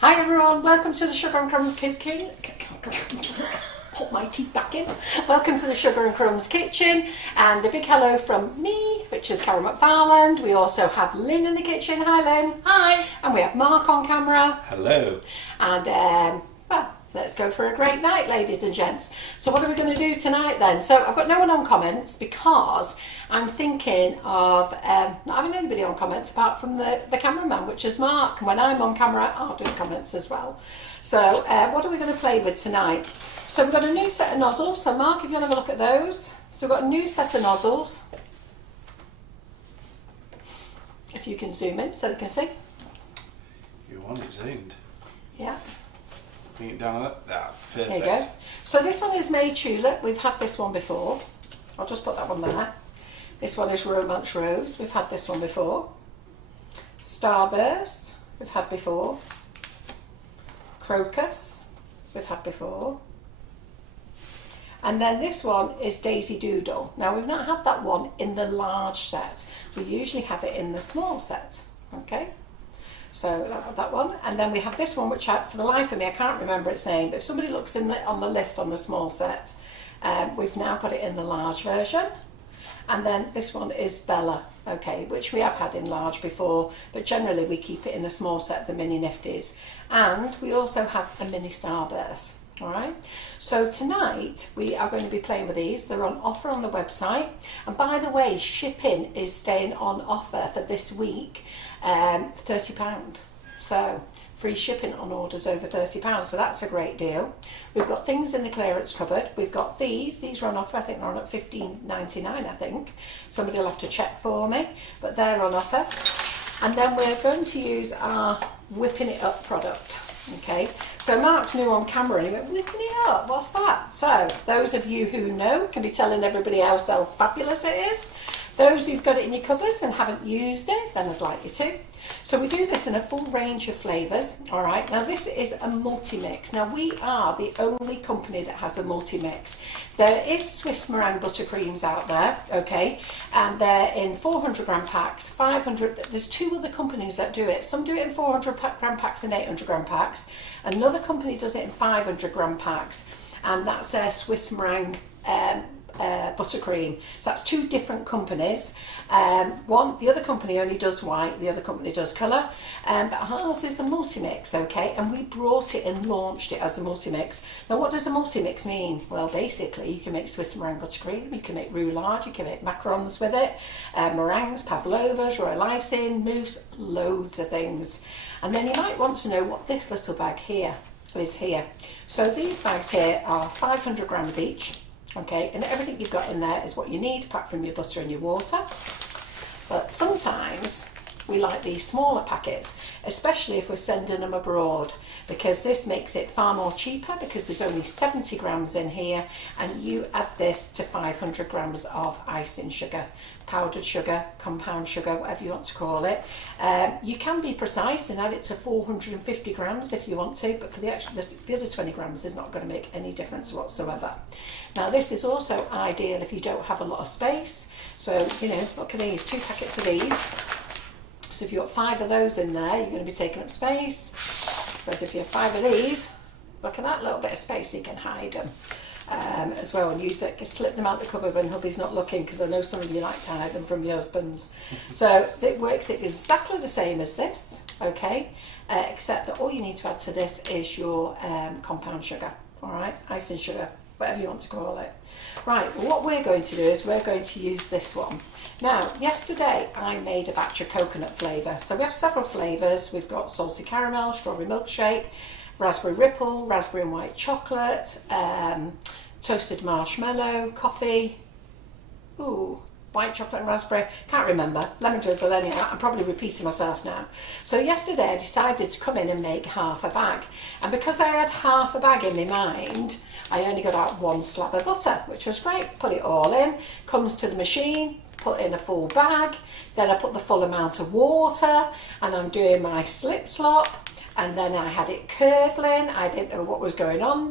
Hi everyone, welcome to the Sugar and Crumbs Kitchen. Put my teeth back in. Welcome to the Sugar and Crumbs Kitchen, and a big hello from me, which is Carol McFarland. We also have Lynn in the kitchen. Hi Lynn. Hi. And we have Mark on camera. Hello. And well, let's go for a great night, ladies and gents. So what are we going to do tonight then? So I've got no one on comments because I'm thinking of not having anybody on comments apart from the cameraman, which is Mark. And when I'm on camera, I'll do comments as well. So what are we going to play with tonight? So we've got a new set of nozzles. So Mark, if you want to have a look at those. So we've got a new set of nozzles. If you can zoom in so they can see. You want it zoomed. Yeah. Bring it down like that. Perfect. There you go. So this one is May Tulip. We've had this one before. I'll just put that one there. This one is Romance Rose. We've had this one before. Starburst. We've had before. Crocus. We've had before. And then this one is Daisy Doodle. Now we've not had that one in the large set. We usually have it in the small set. Okay. So that one, and then we have this one, which for the life of me I can't remember its name, but if somebody looks on the list on the small set, we've now got it in the large version. And then this one is Bella, okay, which we have had in large before, but generally we keep it in the small set, the mini Nifties. And we also have a mini Starburst. All right, so tonight we are going to be playing with these. They're on offer on the website, and by the way, shipping is staying on offer for this week, £30. So free shipping on orders over £30, so that's a great deal. We've got things in the clearance cupboard. We've got these are on offer. I think they're on at $15.99. I think somebody will have to check for me, but they're on offer. And then we're going to use our whipping it up product. Okay, so Mark's new on camera and he went, whipping it up, what's that? So those of you who know can be telling everybody else how fabulous it is. Those who've got it in your cupboards and haven't used it, then I'd like you to. So we do this in a full range of flavours. All right, now this is a multi-mix. Now we are the only company that has a multi-mix. There is Swiss meringue buttercreams out there, okay, and they're in 400 gram packs, 500, there's two other companies that do it. Some do it in 400 gram packs and 800 gram packs. Another company does it in 500 gram packs, and that's their Swiss meringue buttercream. So that's two different companies. The other company only does white, the other company does colour, but ours is a multi-mix, okay, and we brought it and launched it as a multi-mix. Now what does a multi-mix mean? Well, basically you can make Swiss meringue buttercream, you can make roulade, you can make macarons with it, meringues, pavlovas, royal icing, mousse, loads of things. And then you might want to know what this little bag here is here. So these bags here are 500 grams each. Okay, and everything you've got in there is what you need, apart from your butter and your water. But sometimes we like these smaller packets, especially if we're sending them abroad, because this makes it far more cheaper, because there's only 70 grams in here, and you add this to 500 grams of icing sugar, powdered sugar, compound sugar, whatever you want to call it. You can be precise and add it to 450 grams if you want to, but for the other 20 grams is not going to make any difference whatsoever. Now this is also ideal if you don't have a lot of space. So, you know, look at these, 2 packets of these. So if you've got 5 of those in there, you're going to be taking up space. Whereas if you have 5 of these, look at that little bit of space, you can hide them as well, and use it, slip them out the cupboard when hubby's not looking, because I know some of you like to hide them from your husbands. So it works exactly the same as this, okay, except that all you need to add to this is your compound sugar, all right, icing sugar, whatever you want to call it. Right, well, what we're going to do is we're going to use this one. Now, yesterday I made a batch of coconut flavour. So we have several flavours. We've got salty caramel, strawberry milkshake, raspberry ripple, raspberry and white chocolate, toasted marshmallow, coffee, white chocolate and raspberry, can't remember, lemon drizzle anyhow. I'm probably repeating myself now. So yesterday I decided to come in and make half a bag, and because I had half a bag in my mind, I only got out 1 slab of butter, which was great. Put it all in, comes to the machine, put in a full bag, then I put the full amount of water, and I'm doing my slip slop, and then I had it curdling. I didn't know what was going on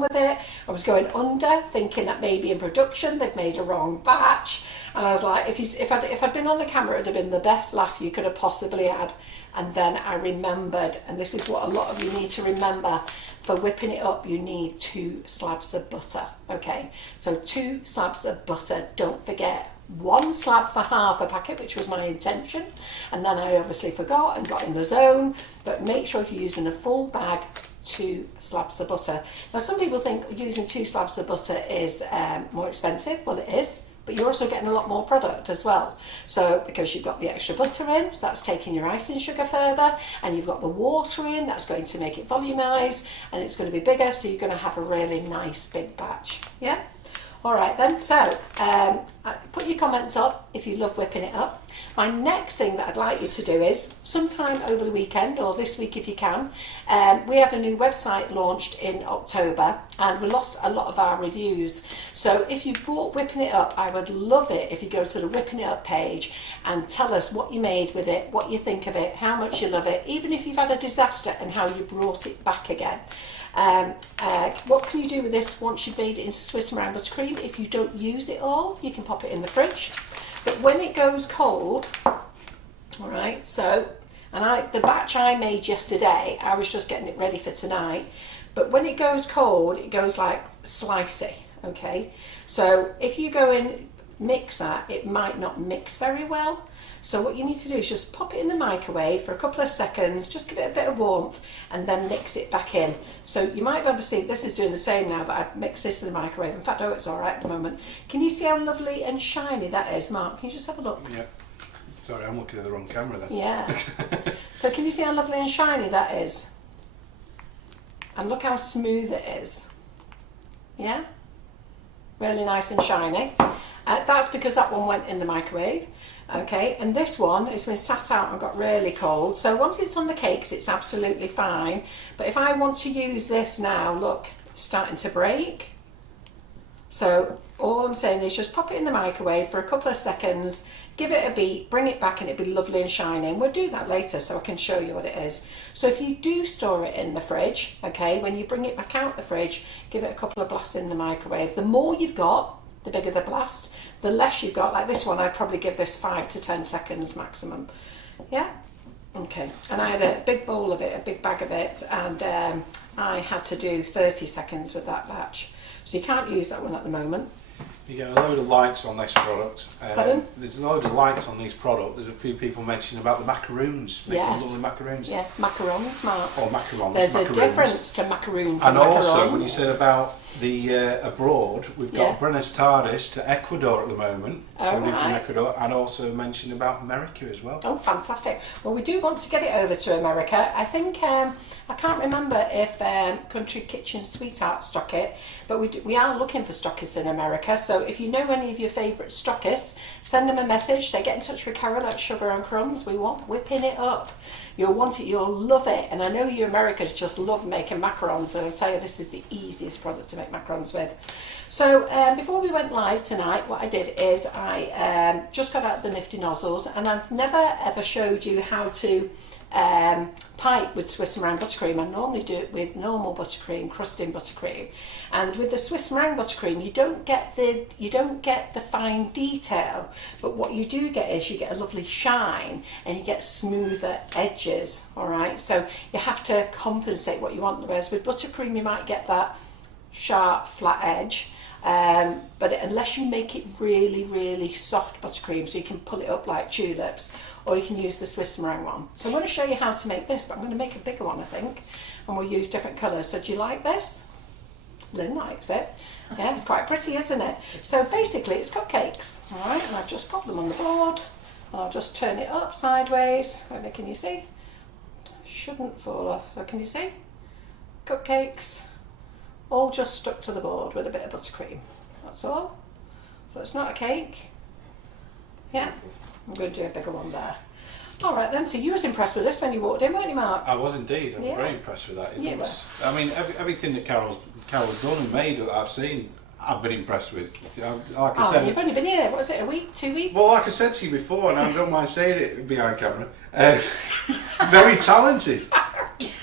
with it. I was going under, thinking that maybe in production they've made a wrong batch, and I was like, if I'd been on the camera, it'd have been the best laugh you could have possibly had. And then I remembered, and this is what a lot of you need to remember, for whipping it up you need 2 slabs of butter. Okay, so 2 slabs of butter, don't forget. 1 slab for half a packet, which was my intention, and then I obviously forgot and got in the zone. But make sure if you're using a full bag, 2 slabs of butter. Now some people think using 2 slabs of butter is more expensive. Well, it is, but you're also getting a lot more product as well. So because you've got the extra butter in, so that's taking your icing sugar further, and you've got the water in, that's going to make it volumize, and it's going to be bigger, so you're going to have a really nice big batch. Yeah. All right then, so put your comments up if you love whipping it up. My next thing that I'd like you to do is, sometime over the weekend, or this week if you can, we had a new website launched in October, and we lost a lot of our reviews. So if you bought whipping it up, I would love it if you go to the whipping it up page and tell us what you made with it, what you think of it, how much you love it, even if you've had a disaster, and how you brought it back again. What can you do with this once you've made it into Swiss meringue buttercream? If you don't use it all, you can pop it in the fridge. But when it goes cold, all right, so, and the batch I made yesterday, I was just getting it ready for tonight, but when it goes cold, it goes like slicey, okay? So if you go in mixer, it might not mix very well. So what you need to do is just pop it in the microwave for a couple of seconds, just give it a bit of warmth, and then mix it back in. So you might be able to see, this is doing the same now, but I've mixed this in the microwave. In fact, oh, it's all right at the moment. Can you see how lovely and shiny that is, Mark? Can you just have a look? Yeah. Sorry, I'm looking at the wrong camera then. Yeah. So can you see how lovely and shiny that is? And look how smooth it is. Yeah? Really nice and shiny. That's because that one went in the microwave. Okay, and this one has been sat out and got really cold. So once it's on the cakes, it's absolutely fine. But if I want to use this now, look, it's starting to break. So all I'm saying is just pop it in the microwave for a couple of seconds, give it a beat, bring it back, and it'll be lovely and shiny. And we'll do that later so I can show you what it is. So if you do store it in the fridge, okay, when you bring it back out the fridge, give it a couple of blasts in the microwave. The more you've got, the bigger the blast. The less you've got, like this one, I'd probably give this 5 to 10 seconds maximum. Yeah? Okay. And I had a big bowl of it, a big bag of it, and I had to do 30 seconds with that batch. So you can't use that one at the moment. You get a load of likes on this product. Pardon? There's a load of likes on this product. There's a few people mentioning about the macaroons, making lovely macaroons. Yeah, macarons, Mark. Or macarons. There's a difference to macaroons and also, macarons. when you said about the abroad, we've got Buenos Tardis to Ecuador at the moment, somebody from Ecuador, and also mentioned about America as well. Oh, fantastic. Well, we do want to get it over to America. I think, I can't remember if Country Kitchen Sweetheart stock it, but we are looking for stockists in America. So if you know any of your favourite stockists, send them a message. Say, get in touch with Carol at Sugar and Crumbs. We want whipping it up. You'll want it, you'll love it. And I know you Americans just love making macarons, and I'll tell you, this is the easiest product to make macarons with. So before we went live tonight, what I did is I just got out the Nifty Nozzles, and I've never ever showed you how to pipe with Swiss meringue buttercream. I normally do it with normal buttercream, crusting buttercream, and with the Swiss meringue buttercream you don't get the fine detail, but what you do get is you get a lovely shine and you get smoother edges. All right, so you have to compensate what you want, whereas with buttercream you might get that sharp flat edge. But unless you make it really, really soft buttercream, so you can pull it up like tulips, or you can use the Swiss meringue one. So I'm going to show you how to make this, but I'm going to make a bigger one, I think, and we'll use different colours. So do you like this? Lynn likes it. Yeah, it's quite pretty, isn't it? So basically it's cupcakes, all right, and I've just popped them on the board. I'll just turn it up sideways. Wait, can you see? Shouldn't fall off. So can you see? Cupcakes. All just stuck to the board with a bit of buttercream. That's all. So it's not a cake. Yeah, I'm going to do a bigger one there. All right then, so you was impressed with this when you walked in, weren't you, Mark? I was indeed. I'm very impressed with that. I mean, everything that Carol's done and made that I've seen, I've been impressed with. Like I said, you've only been here, what was it, a week, 2 weeks? Well, like I said to you before, and I don't mind saying it behind camera, very talented.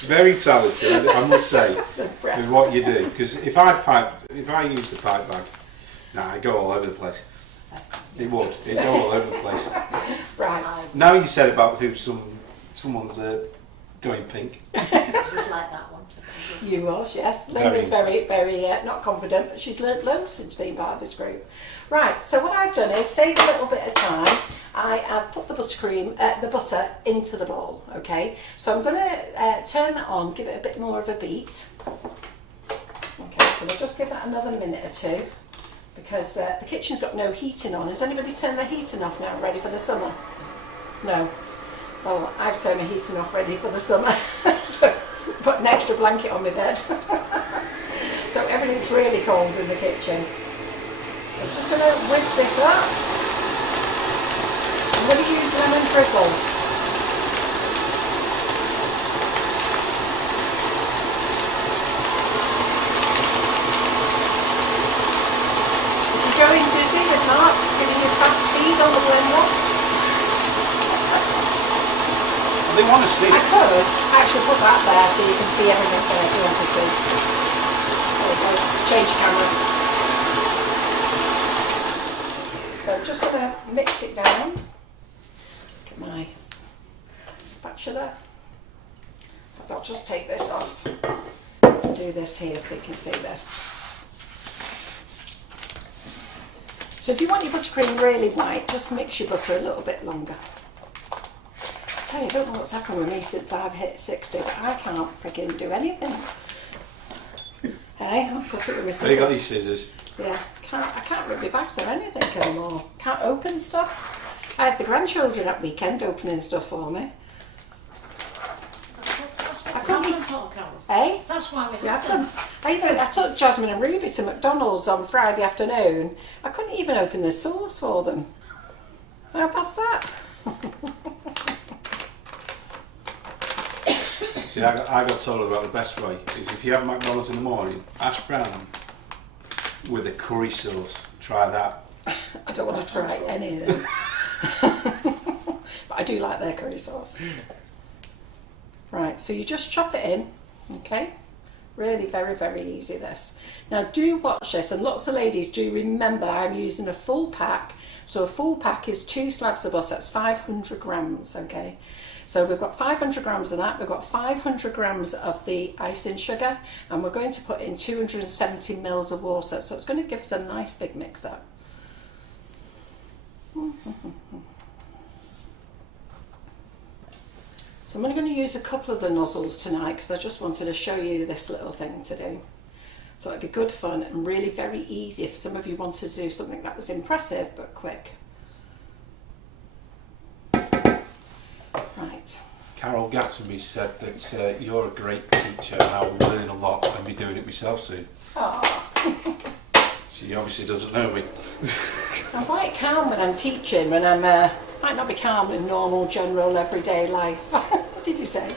Very talented, I must say, with what you do. Because if I use the pipe bag, it'd go all over the place. It would. It'd go all over the place. Right. Now you said about who someone's going pink. It was like that one. You was, yes. Lynn was very, very not confident, but she's learnt loads since being part of this group. Right, so what I've done is save a little bit of time. I have put the buttercream, the butter into the bowl, okay? So I'm going to turn that on, give it a bit more of a beat. Okay, so we'll just give that another minute or two because the kitchen's got no heating on. Has anybody turned their heating off now, ready for the summer? No. Well, I've turned my heating off, ready for the summer. So put an extra blanket on my bed. So everything's really cold in the kitchen. I'm just going to whisk this up. I'm going to use lemon drizzle. If you're going dizzy with Mark, giving you fast speed on the blender. They want to see. I could actually put that there so you can see everything there if you wanted to. There we go. Change camera. So I'm just going to mix it down. Get my spatula. But I'll just take this off and do this here so you can see this. So if you want your buttercream really white, just mix your butter a little bit longer. I tell you, I don't know what's happened with me since I've hit 60, but I can't freaking do anything. Hey, I'll put it with my scissors. Have you got these scissors? Yeah, I can't rip my bags or anything anymore. Can't open stuff. I had the grandchildren that weekend opening stuff for me. That's what we have them for, Carol. Eh? That's why we have have them. I took Jasmine and Ruby to McDonald's on Friday afternoon. I couldn't even open the sauce for them. How bad's that? See, I got told about the best way is if you have McDonald's in the morning, hash brown with a curry sauce. Try that. I don't want to try any of them. But I do like their curry sauce. Right, so you just chop it in, okay? Really very, very easy this. Now do watch this, and lots of ladies do remember I'm using a full pack. So a full pack is 2 slabs of butter, that's 500 grams, okay? So we've got 500 grams of that, we've got 500 grams of the icing sugar, and we're going to put in 270 mils of water. So it's going to give us a nice big mix up. So I'm only going to use a couple of the nozzles tonight because I just wanted to show you this little thing to do. So it'd be good fun and really very easy if some of you wanted to do something that was impressive but quick. Right. Carol Gatterby said that you're a great teacher and I will learn a lot and be doing it myself soon. Aww. She obviously doesn't know me. I'm quite calm when I'm teaching, when I'm, might not be calm in normal, general, everyday life. What did you say,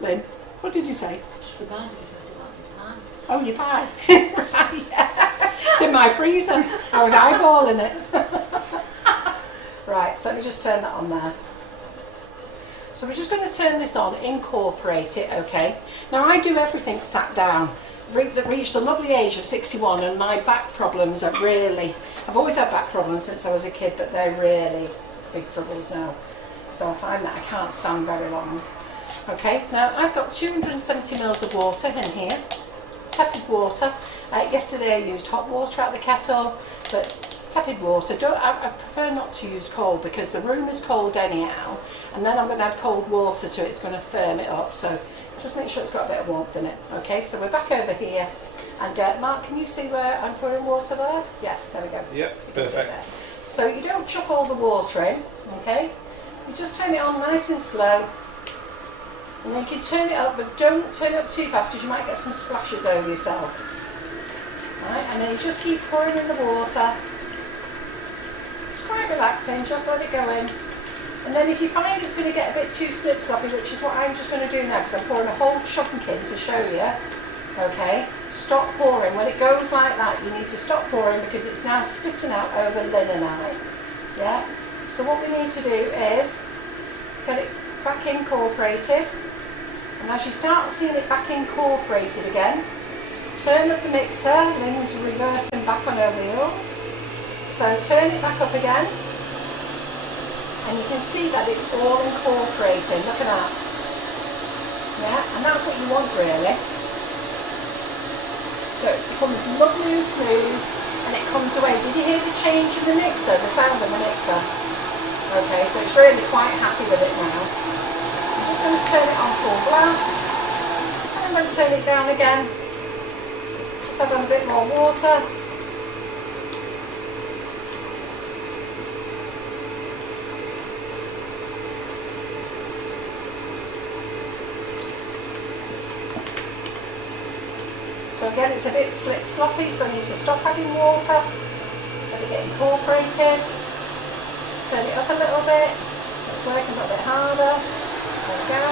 Lynn? What did you say? Just reminded me about my pie. Oh, your pie. Right, yeah. It's in my freezer. I was eyeballing it. Right, so let me just turn that on there. So we're just going to turn this on, incorporate it, okay? Now I do everything sat down. I've reached the lovely age of 61 and my back problems are really, I've always had back problems since I was a kid, but they're really big troubles now. So I find that I can't stand very long. Okay, now I've got 270 mils of water in here, tepid water. Yesterday I used hot water out of the kettle, but tepid water. I prefer not to use cold because the room is cold anyhow, and then I'm going to add cold water to it. It's going to firm it up, so just make sure it's got a bit of warmth in it. Okay, so we're back over here, and Mark, can you see where I'm pouring water there? Yeah, there we go. Yep, perfect. So you don't chuck all the water in, okay? You just turn it on nice and slow, and then you can turn it up, but don't turn it up too fast because you might get some splashes over yourself. Right, and then you just keep pouring in the water. Quite relaxing, just let it go in. And then if you find it's going to get a bit too slip sloppy, which is what I'm just going to do now because I'm pouring a whole shopping kit to show you, okay, stop pouring. When it goes like that, you need to stop pouring because it's now spitting out over Lynn and I. Yeah? So what we need to do is get it back incorporated. And as you start seeing it back incorporated again, turn up the mixer. Lynn's reversing back on her wheels. So turn it back up again. And you can see that it's all incorporating. Look at that. Yeah, and that's what you want really. So it becomes lovely and smooth and it comes away. Did you hear the change in the mixer, the sound of the mixer? Okay, so it's really quite happy with it now. I'm just going to turn it on full blast. And I'm going to turn it down again. Just add on a bit more water. So again, it's a bit slip sloppy, so I need to stop adding water, let it get incorporated, turn it up a little bit, let's work a little bit harder, there we go.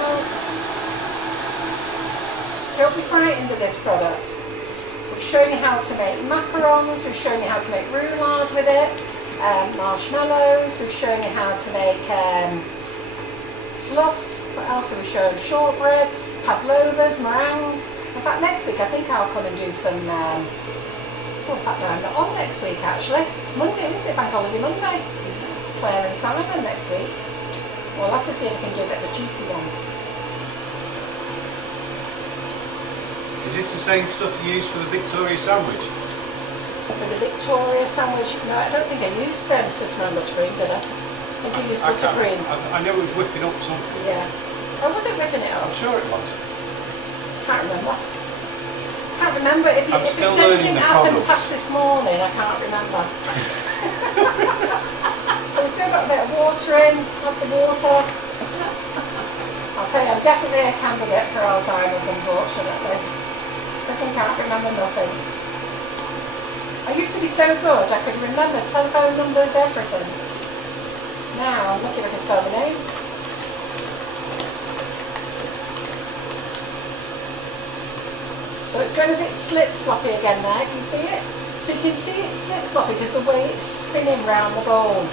Don't be frightened of this product. We've shown you how to make macarons, we've shown you how to make roulade with it, marshmallows, we've shown you how to make fluff, what else have we shown? Shortbreads, pavlovas, meringues. In fact, next week I think I'll come and do some, in fact no, I'm not on next week actually. It's Monday, isn't it? Bank holiday Monday. It's Claire and Simon next week. We'll have to see if I can do a bit of a cheeky one. Is this the same stuff you use for the Victoria sandwich? For the Victoria sandwich, no, I don't think I used Swiss roll buttercream, did I? I think I used buttercream. I know it was whipping up something. Yeah. Oh, was it whipping it up? I'm sure it was. Can't remember. Can't remember if it's anything that happened past this morning. I can't remember. So we've still got a bit of water in. Love the water. I'll tell you, I'm definitely a candidate for Alzheimer's, unfortunately. I can't remember nothing. I used to be so good. I could remember telephone numbers, everything. Now I'm lucky if I can spell my name. So it's going a bit slip sloppy again there, can you see it? So you can see it's slip sloppy because the way it's spinning round the bowl.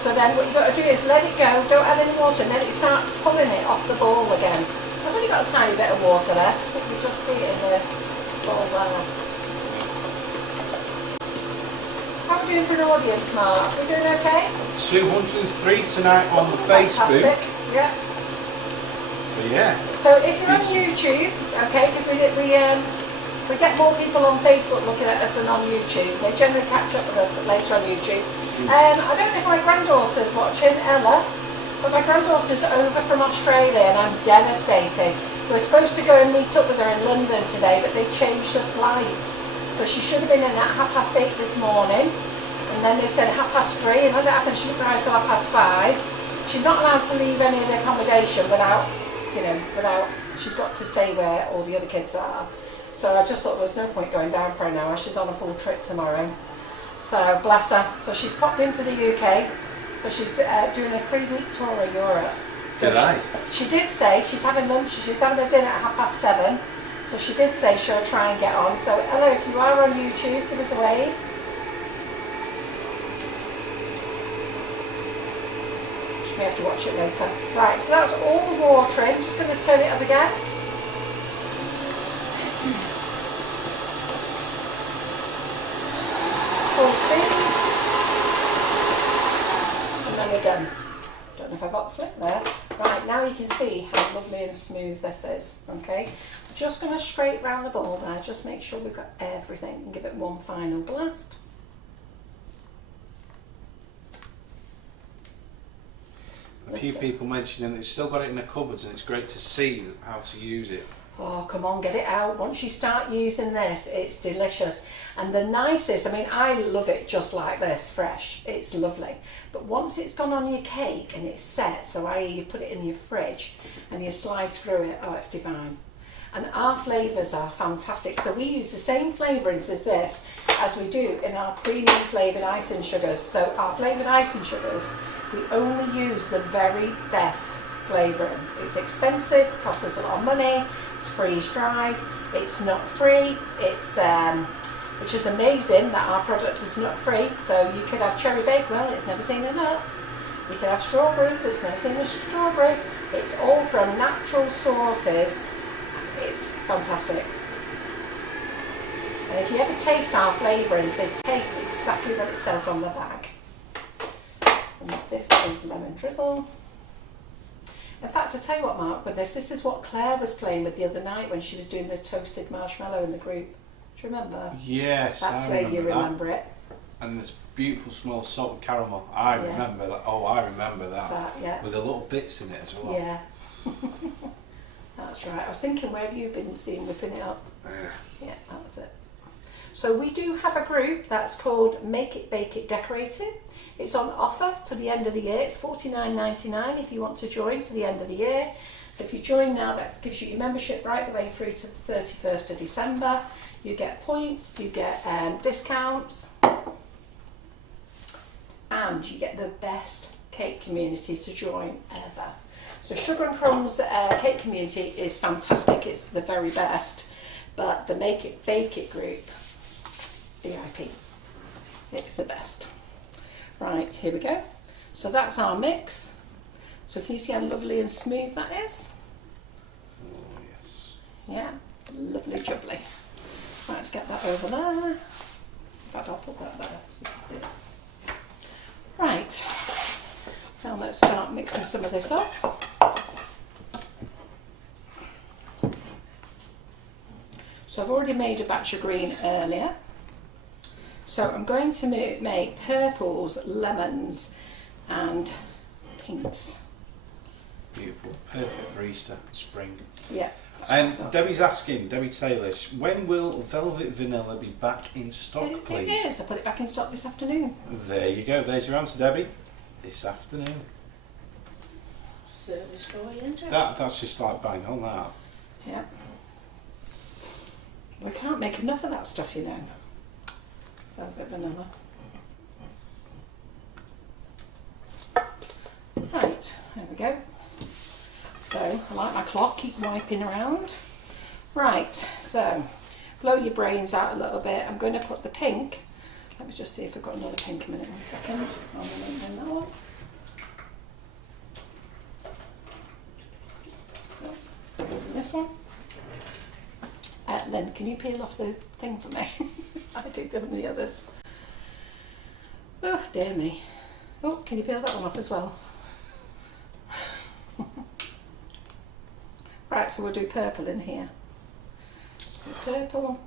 So then what you've got to do is let it go, don't add any water, and then it starts pulling it off the bowl again. I've only got a tiny bit of water left, I think you just see it in the bowl there. How are we doing for an audience, Mark? Are we doing okay? 203 tonight on the Facebook. Fantastic, yeah. So yeah. So if you're on YouTube, okay, because we get more people on Facebook looking at us than on YouTube. They generally catch up with us later on YouTube. I don't know if my granddaughter's watching, Ella, but my granddaughter's over from Australia and I'm devastated. We were supposed to go and meet up with her in London today, but they changed the flight. So she should have been in at 8:30 this morning, and then they've said 3:30, and as it happens, she didn't arrive till 5:30. She's not allowed to leave any of the accommodation without, she's got to stay where all the other kids are. So I just thought there was no point going down for an hour. She's on a full trip tomorrow. So bless her. So she's popped into the UK. So she's doing a 3-week tour of Europe. So she did say she's having lunch. She's having a dinner at 7:30. So she did say she'll try and get on. So hello, if you are on YouTube, give us a wave. She may have to watch it later. Right, so that's all the water in. Just going to turn it up again. Full speed. And then we're done. Don't know if I got the flip there. Right, now you can see how lovely and smooth this is. Okay, just going to straight round the bowl there. Just make sure we've got everything and give it one final blast. A few people mentioning they've still got it in the cupboards and it's great to see how to use it. Oh, come on, get it out. Once you start using this, it's delicious. And the nicest, I mean, I love it just like this, fresh. It's lovely. But once it's gone on your cake and it's set, so i.e. you put it in your fridge and you slice through it, oh, it's divine. And our flavours are fantastic. So we use the same flavourings as this as we do in our premium flavoured icing sugars. So our flavoured icing sugars, we only use the very best flavouring. It's expensive, costs us a lot of money, it's freeze dried, it's nut free, it's which is amazing that our product is nut free. So you could have cherry bakewell, it's never seen a nut. You could have strawberries, it's never seen a strawberry. It's all from natural sources fantastic. And if you ever taste our flavourings, they taste exactly what it says on the bag. And this is lemon drizzle. In fact, I tell you what, Mark, with this is what Claire was playing with the other night when she was doing the toasted marshmallow in the group. Do you remember? Yes, that's I where remember you remember it. And this beautiful small salted caramel. I remember that. Oh, I remember that. Yeah. With the little bits in it as well. Yeah. That's right. I was thinking, where have you been seeing whipping it up? Yeah, that was it. So we do have a group that's called Make It, Bake It, Decorate It. It's on offer to the end of the year. It's $49.99 if you want to join to the end of the year. So if you join now, that gives you your membership right the way through to the 31st of December. You get points, you get discounts, and you get the best cake community to join ever. So Sugar and Crumbs cake community is fantastic. It's the very best. But the Make It, Bake It group, VIP, it's the best. Right, here we go. So that's our mix. So can you see how lovely and smooth that is? Oh, yes. Yeah, lovely jubbly. Right, let's get that over there. In fact, I'll put that there so you can see it. Right, now let's start mixing some of this up. So I've already made a batch of green earlier. So I'm going to make purples, lemons and pinks. Beautiful, perfect for Easter, spring. Yeah. And Debbie's asking, Debbie Taylor, when will Velvet Vanilla be back in stock, please? It is. I put it back in stock this afternoon. There you go. There's your answer, Debbie. This afternoon. Service for you, isn't it? That's just like bang on that. Yeah. We can't make enough of that stuff, you know. Velvet vanilla. Right, there we go. So, I like my clock, keep wiping around. Right, so, blow your brains out a little bit. I'm going to put the pink. Let me just see if I've got another pink a minute, 1 second. I'll remember that one. This one. Lynn, can you peel off the thing for me? I do them and the others. Oh, dear me. Oh, can you peel that one off as well? Right, so we'll do purple in here. Purple.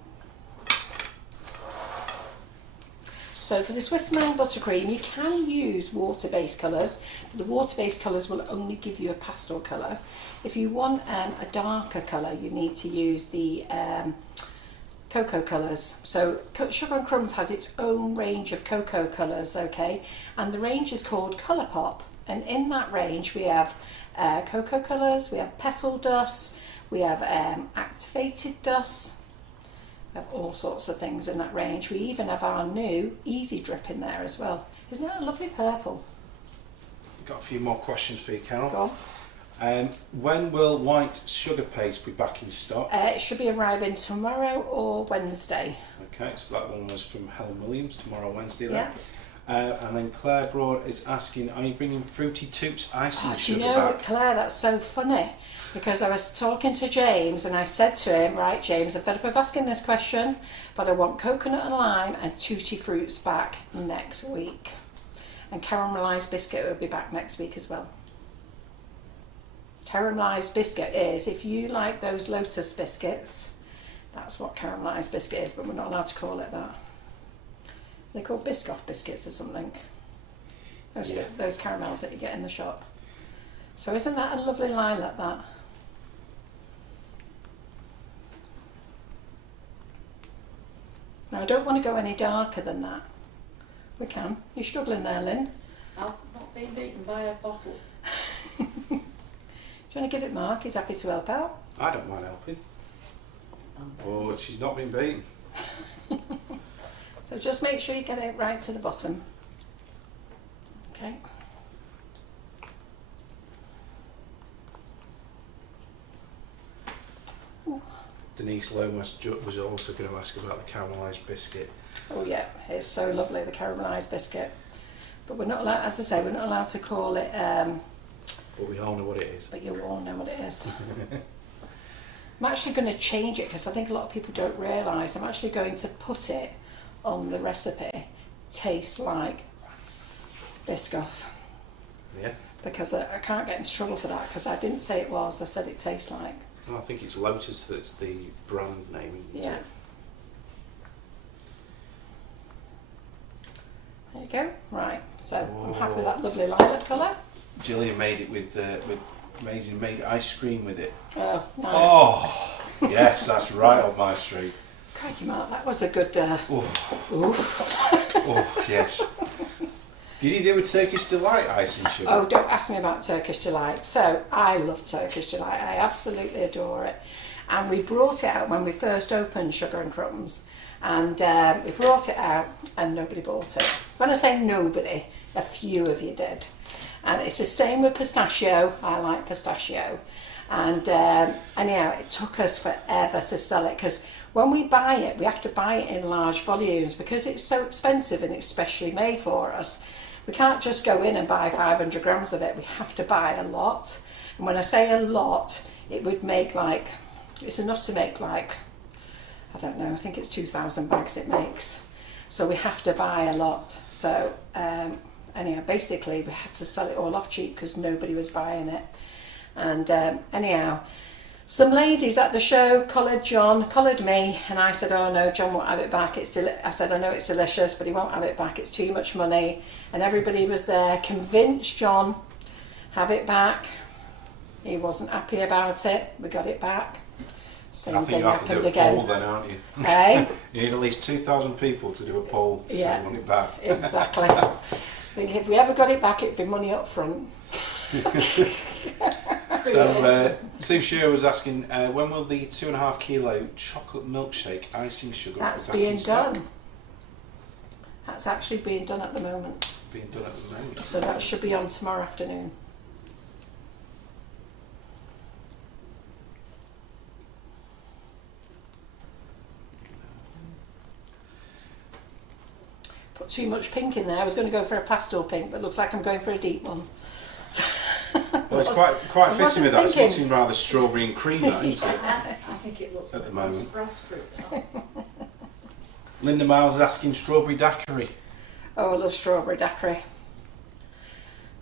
So for the Swiss meringue buttercream, you can use water-based colours, but the water-based colours will only give you a pastel colour. If you want a darker colour, you need to use the cocoa colours. So Sugar and Crumbs has its own range of cocoa colours, okay, and the range is called Colour Pop, and in that range we have cocoa colours, we have petal dust, we have activated dust. We have all sorts of things in that range. We even have our new Easy Drip in there as well. Isn't that a lovely purple? Got a few more questions for you, Carol. Go on. When will white sugar paste be back in stock? It should be arriving tomorrow or Wednesday. Okay, so that one was from Helen Williams, tomorrow Wednesday then. Yeah. And then Claire Broad is asking, are you bringing Fruity Toots icing sugar you know, back? Claire, that's so funny, because I was talking to James and I said to him, right James, I'm fed up of asking this question, but I want coconut and lime and tutti fruits back next week. And caramelised biscuit will be back next week as well. Caramelised biscuit is, if you like those Lotus biscuits, that's what caramelised biscuit is, but we're not allowed to call it that. They're called Biscoff biscuits or something. Those caramels that you get in the shop. So isn't that a lovely lilac, that? Now I don't want to go any darker than that. We can. You're struggling there, Lynn. I'm not being beaten by a bottle. Do you want to give it Mark? He's happy to help out. I don't mind helping. Oh, she's not been beaten. So just make sure you get it right to the bottom. Okay. Ooh. Denise Lomas was also going to ask about the caramelised biscuit. Oh yeah, it's so lovely, the caramelised biscuit. But we're not allowed, as I say, we're not allowed to call it... but we all know what it is. But you all know what it is. I'm actually going to change it because I think a lot of people don't realise. I'm actually going to put it on the recipe. Tastes like Biscoff. Yeah. Because I can't get into trouble for that because I didn't say it was. I said it tastes like. Well, I think it's Lotus that's the brand name. Isn't Yeah. it? There you go. Right. So I'm happy with that lovely lilac colour. Gillian made it with amazing made ice cream with it. Oh, nice. Oh, yes, that's right up my street. Crikey, Mark, that was a good. Oof. Oof. Oh, yes. Did you do a Turkish Delight icing sugar? Oh, don't ask me about Turkish Delight. So I love Turkish Delight. I absolutely adore it. And we brought it out when we first opened Sugar and Crumbs. And we brought it out and nobody bought it. When I say nobody, a few of you did. And it's the same with pistachio. I like pistachio. And anyhow, it took us forever to sell it because when we buy it, we have to buy it in large volumes because it's so expensive and it's specially made for us. We can't just go in and buy 500 grams of it. We have to buy a lot. And when I say a lot, it would make like, it's enough to make like, I don't know, I think it's 2,000 bags it makes. So we have to buy a lot. So anyhow, basically we had to sell it all off cheap because nobody was buying it. And anyhow, some ladies at the show collared me, and I said, oh no, John won't have it back. I said, I know it's delicious, but he won't have it back. It's too much money. And everybody was there, convinced John, have it back. He wasn't happy about it. We got it back. Same thing happened again. Poll then, aren't you? Hey? You need at least 2,000 people to do a poll to say want it back. Exactly. If we ever got it back, it'd be money up front. So Sue Shearer was asking, when will the 2.5 kilo chocolate milkshake icing sugar That's be back in being stock? done. That's actually being done at the moment. Being done at the moment. So that should be on tomorrow afternoon. Put too much pink in there. I was going to go for a pastel pink, but it looks like I'm going for a deep one. Well, it's quite fitting with that. It's looking rather strawberry and cream, that, isn't it? I think it looks At the like moment. raspberry. Linda Miles is asking strawberry daiquiri. Oh, I love strawberry daiquiri.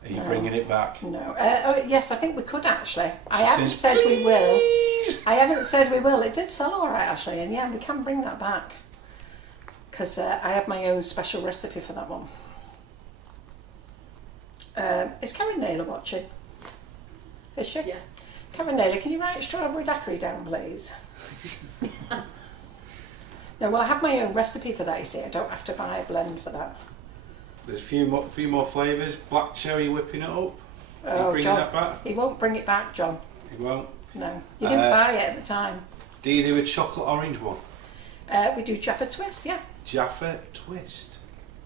Are you bringing it back? No. Oh, yes, I think we could actually. I She haven't says, said we will. "Please." I haven't said we will. It did sell all right actually, and yeah, we can bring that back because I have my own special recipe for that one. Is Karen Naylor watching? Is she? Yeah. Karen Naylor, can you write strawberry daiquiri down, please? No, well, I have my own recipe for that, you see. I don't have to buy a blend for that. There's a few more flavours. Black cherry whipping it up. Are you bringing John, that back? he won't bring it back, John. You won't. No. You didn't buy it at the time. Do you do a chocolate orange one? We do Jaffa Twist, yeah. Jaffa twist.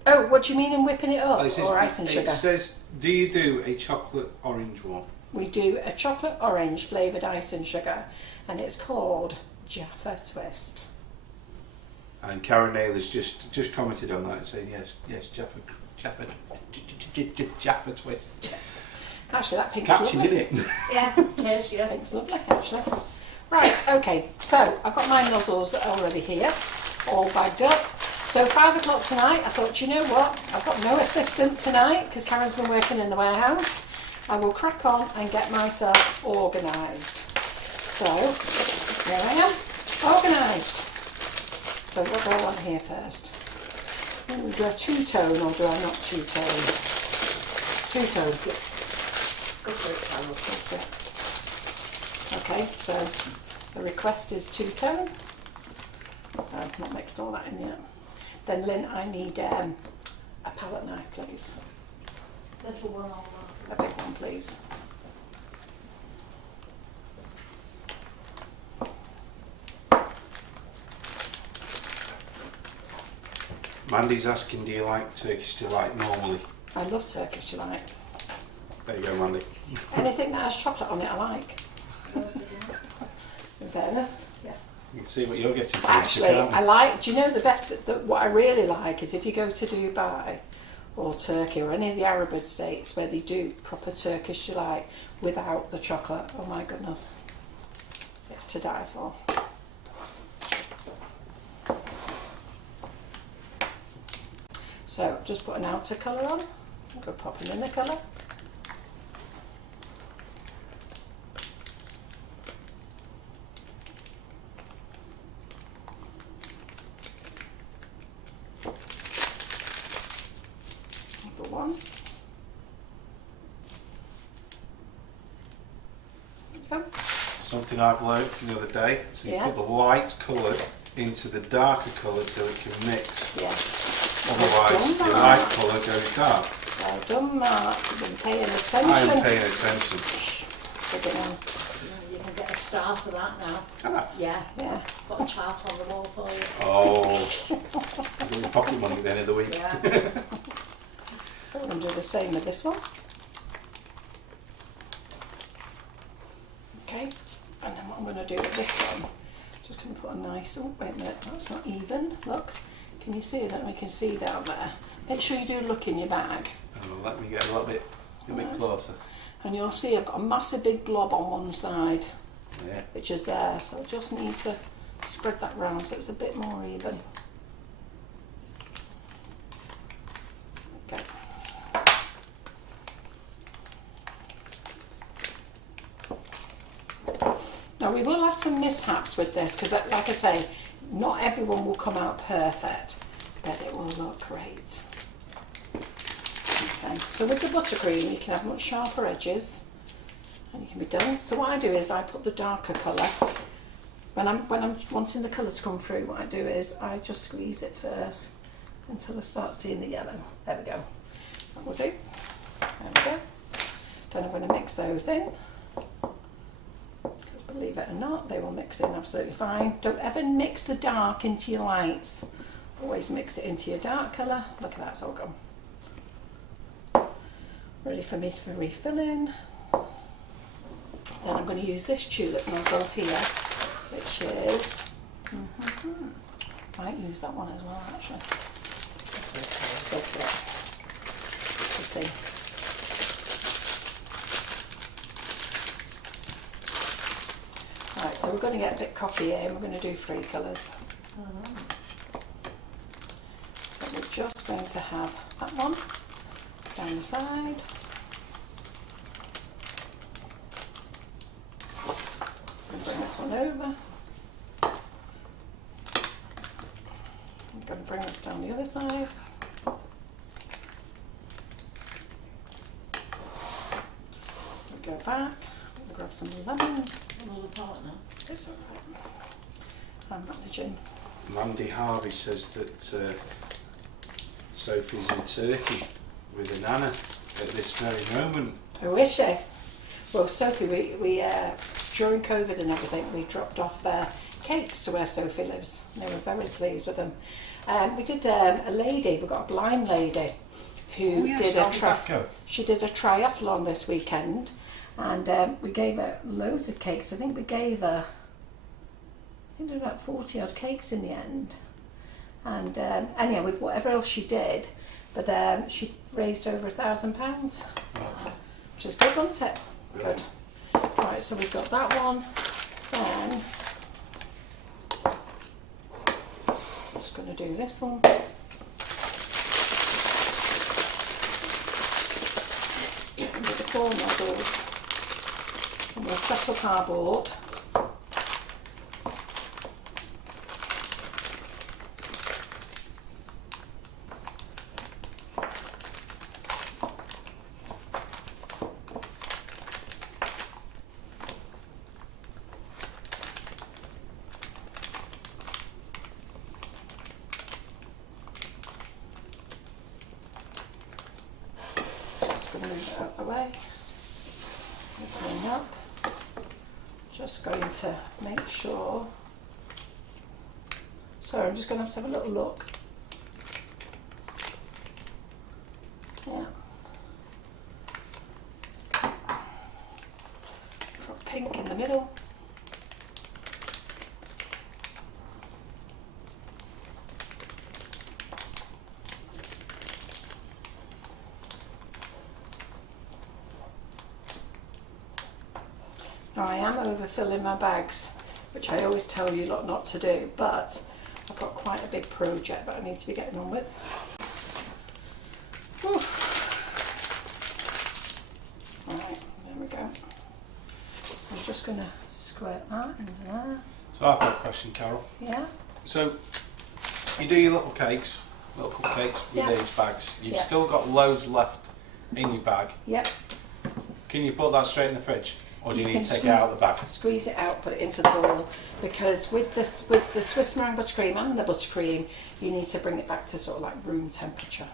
Oh, what do you mean in whipping it up Oh, it says- or ice and It sugar? says, do you do a chocolate orange one? We do a chocolate orange flavoured ice and sugar, and it's called Jaffa Twist. And Karen Naylor's just commented on that and saying yes, Jaffa twist. Actually, that It's pink's catchy, lovely. isn't it? Yeah, it is, yeah. Pink's lovely, actually. Right, okay, so I've got my nozzles already here, all bagged up. So 5 o'clock tonight, I thought, you know what, I've got no assistant tonight because Karen's been working in the warehouse. I will crack on and get myself organised. So, here I am, organised. So what do I want here first? Do I two-tone or do I not two-tone? Two-tone. Go for it, Okay, so the request is two-tone. I've not mixed all that in yet. Then Lynn, I need a palette knife, please. Little one on A big one, please. Mandy's asking, do you like Turkish Delight normally? I love Turkish Delight. There you go, Mandy. Anything that has chocolate on it, I like. In fairness, yeah. You can see what you're getting for Actually, Easter, can't I you? like. Do you know the best? What I really like is if you go to Dubai or Turkey or any of the Arab states where they do proper Turkish delight without the chocolate. Oh my goodness! Yeah, cupcakes to die for. So just put an outer colour on. We're popping in the colour. Number one. There you go. Something I've learned from the other day. So you Yeah. put the light colour into the darker colour so it can mix. Yeah. Otherwise, Well your done, light Mark. colour goes dark. Well done, Mark. You've been paying attention. I am paying attention. Good on. You can get a star for that now. Can I? Yeah. Yeah. Got a chart on the wall for you. Oh, I've got your pocket money at the end of the week. Yeah. So I'm going to do the same with this one. Okay, and then what I'm going to do with this one, just going to put a nice, oh wait a minute, that's not even, look, can you see that? We can see down there. Make sure you do look in your bag. Oh, let me get a little bit closer. And you'll see I've got a massive big blob on one side, Yeah. which is there, so I just need to spread that round so it's a bit more even. Okay. Now we will have some mishaps with this because, like I say, not everyone will come out perfect, but it will look great. Okay, so with the buttercream you can have much sharper edges and you can be done. So what I do is I put the darker colour, when I'm wanting the colour to come through, what I do is I just squeeze it first until I start seeing the yellow. There we go. That will do. There we go. Then I'm going to mix those in. Believe it or not, they will mix in absolutely fine. Don't ever mix the dark into your lights. Always mix it into your dark colour. Look at that, it's all gone. Ready for me to refill in. Then I'm going to use this tulip nozzle here, which is... might use that one as well, actually. Go for it. Let's see. Right, so we're going to get a bit cocky here and we're going to do 3 colours. So we're just going to have that one down the side. And bring this one over. I'm going to bring this down the other side. We go back, we'll grab some lemons. Another part now. It's all right. I'm managing. Mandy Harvey says that Sophie's in Turkey with her nana at this very moment. Oh, is she? Well, Sophie, we during COVID and everything, we dropped off cakes to where Sophie lives. They were very pleased with them. We did a lady, we got a blind lady who did she did a triathlon this weekend. And we gave her loads of cakes. I think we gave her, there was about 40 odd cakes in the end. And anyhow, with whatever else she did, but she raised over £1,000, which is good, wasn't it? Good. Right, so we've got that one. Then, I'm just going to do this one. With the 4 nozzles. And we'll set up our board. Just going to move it out of the way. Opening up. Just going to make sure. Sorry, I'm just going to have a little look. Yeah. Drop pink in the middle. Now I am overfilling my bags which I always tell you lot not to do, but I've got quite a big project that I need to be getting on with. Whew. Right, there we go. So I'm just going to squirt that into there. So I've got a question, Carol. Yeah. So you do your little cakes, little cupcakes with these bags. You've still got loads left in your bag. Yep. Can you put that straight in the fridge, or do you need to take it squeeze, out of the bag? Squeeze it out, put it into the bowl, because with the Swiss meringue buttercream and the buttercream, you need to bring it back to sort of like room temperature.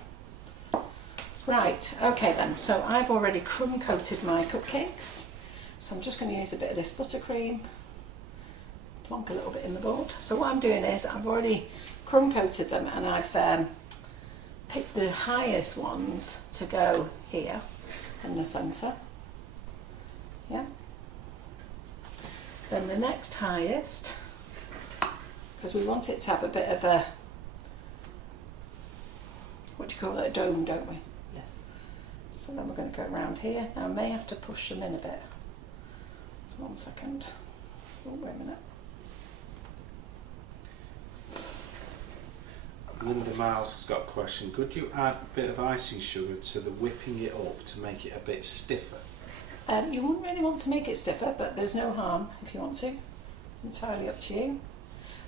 Right, okay then, so I've already crumb coated my cupcakes, so I'm just going to use a bit of this buttercream, plonk a little bit in the bowl. So what I'm doing is I've already crumb coated them, and I've picked the highest ones to go here in the centre. Yeah. Then the next highest, because we want it to have a bit of a, what do you call it, a dome, don't we? Yeah. So then we're going to go around here. Now I may have to push them in a bit. So 1 second. Oh, wait a minute. Linda Miles has got a question. Could you add a bit of icing sugar to the whipping it up to make it a bit stiffer? You wouldn't really want to make it stiffer, but there's no harm if you want to. It's entirely up to you.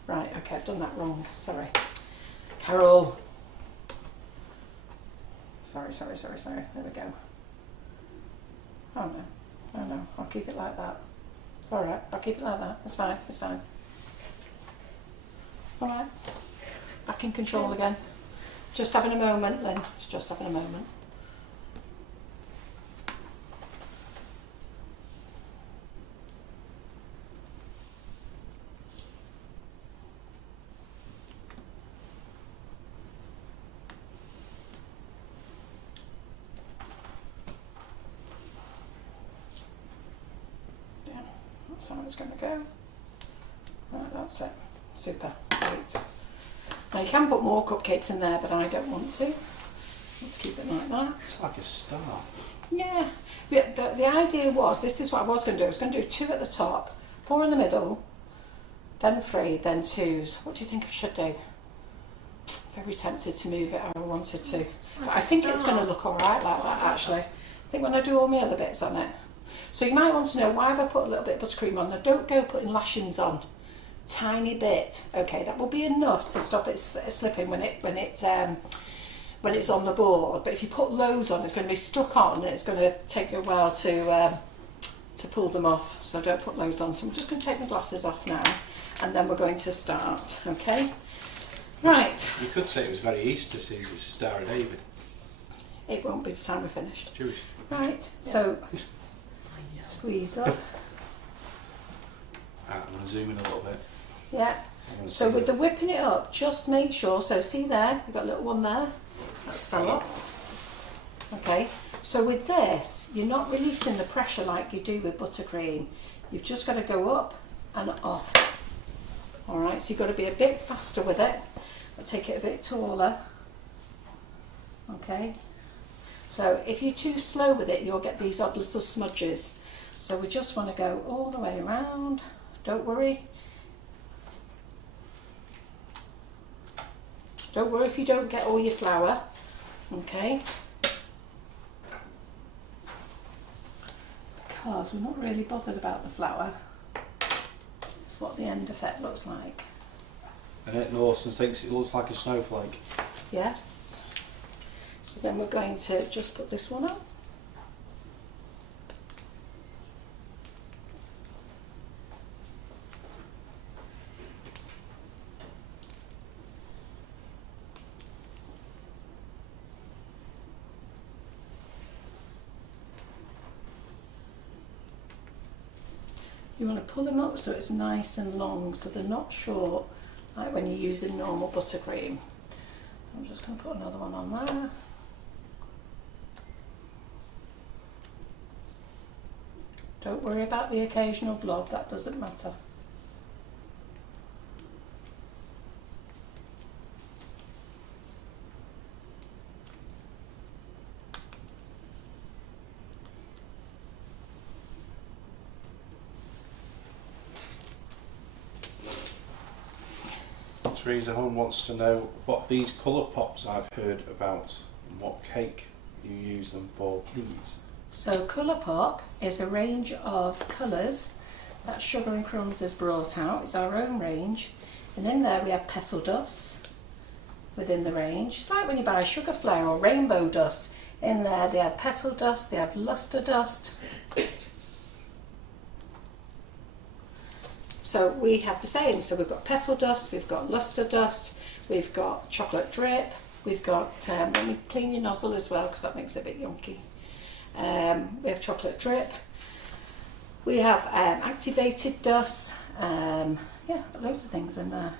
Right, okay, I've done that wrong. Sorry. Carol. Sorry. There we go. Oh no. I'll keep it like that. It's alright, I'll keep it like that. It's fine. Alright. Back in control again. Just having a moment, Lynn. Just having a moment. That's how it's going to go. Right, that's it. Super. Great. Now you can put more cupcakes in there, but I don't want to. Let's keep it like that. It's like a star. Yeah. The idea was, this is what I was going to do. I was going to do 2 at the top, 4 in the middle, then 3, then 2s. What do you think I should do? Very tempted to move it. I wanted to. But I think it's going to look alright like that, actually. I think when I do all my other bits on it. So you might want to know, why have I put a little bit of buttercream on? Now don't go putting lashings on. Tiny bit. Okay, that will be enough to stop it slipping when it's on the board. But if you put loads on, it's going to be stuck on, and it's going to take you a while to pull them off. So don't put loads on. So I'm just going to take my glasses off now, and then we're going to start. Okay. Right. You could say it was very Easter season. It's a Star of David. It won't be the time we're finished. Jewish. Right. So squeeze up. Right, I'm going to zoom in a little bit. Yeah. So with the whipping it up, just make sure, so see there, you've got a little one there, that's fell off. Okay, so with this, you're not releasing the pressure like you do with buttercream. You've just got to go up and off. Alright, so you've got to be a bit faster with it. I'll take it a bit taller. Okay, so if you're too slow with it, you'll get these odd little smudges. So we just want to go all the way around. Don't worry. Don't worry if you don't get all your flour. Okay. Because we're not really bothered about the flour. It's what the end effect looks like. And Lawson thinks it looks like a snowflake. Yes. So then we're going to just put this one on. You want to pull them up so it's nice and long, so they're not short like when you're using normal buttercream. I'm just going to put another one on there. Don't worry about the occasional blob, that doesn't matter. Teresa Hunt wants to know what these colour pops I've heard about and what cake you use them for, please. So Colour Pop is a range of colours that Sugar and Crumbs has brought out. It's our own range, and in there we have petal dust within the range. It's like when you buy sugar flare or rainbow dust. In there they have petal dust, they have lustre dust. So we have the same. So we've got petal dust, we've got lustre dust, we've got chocolate drip, we've got, let me clean your nozzle as well because that makes it a bit yonky. We have chocolate drip, we have activated dust, yeah, loads of things in there.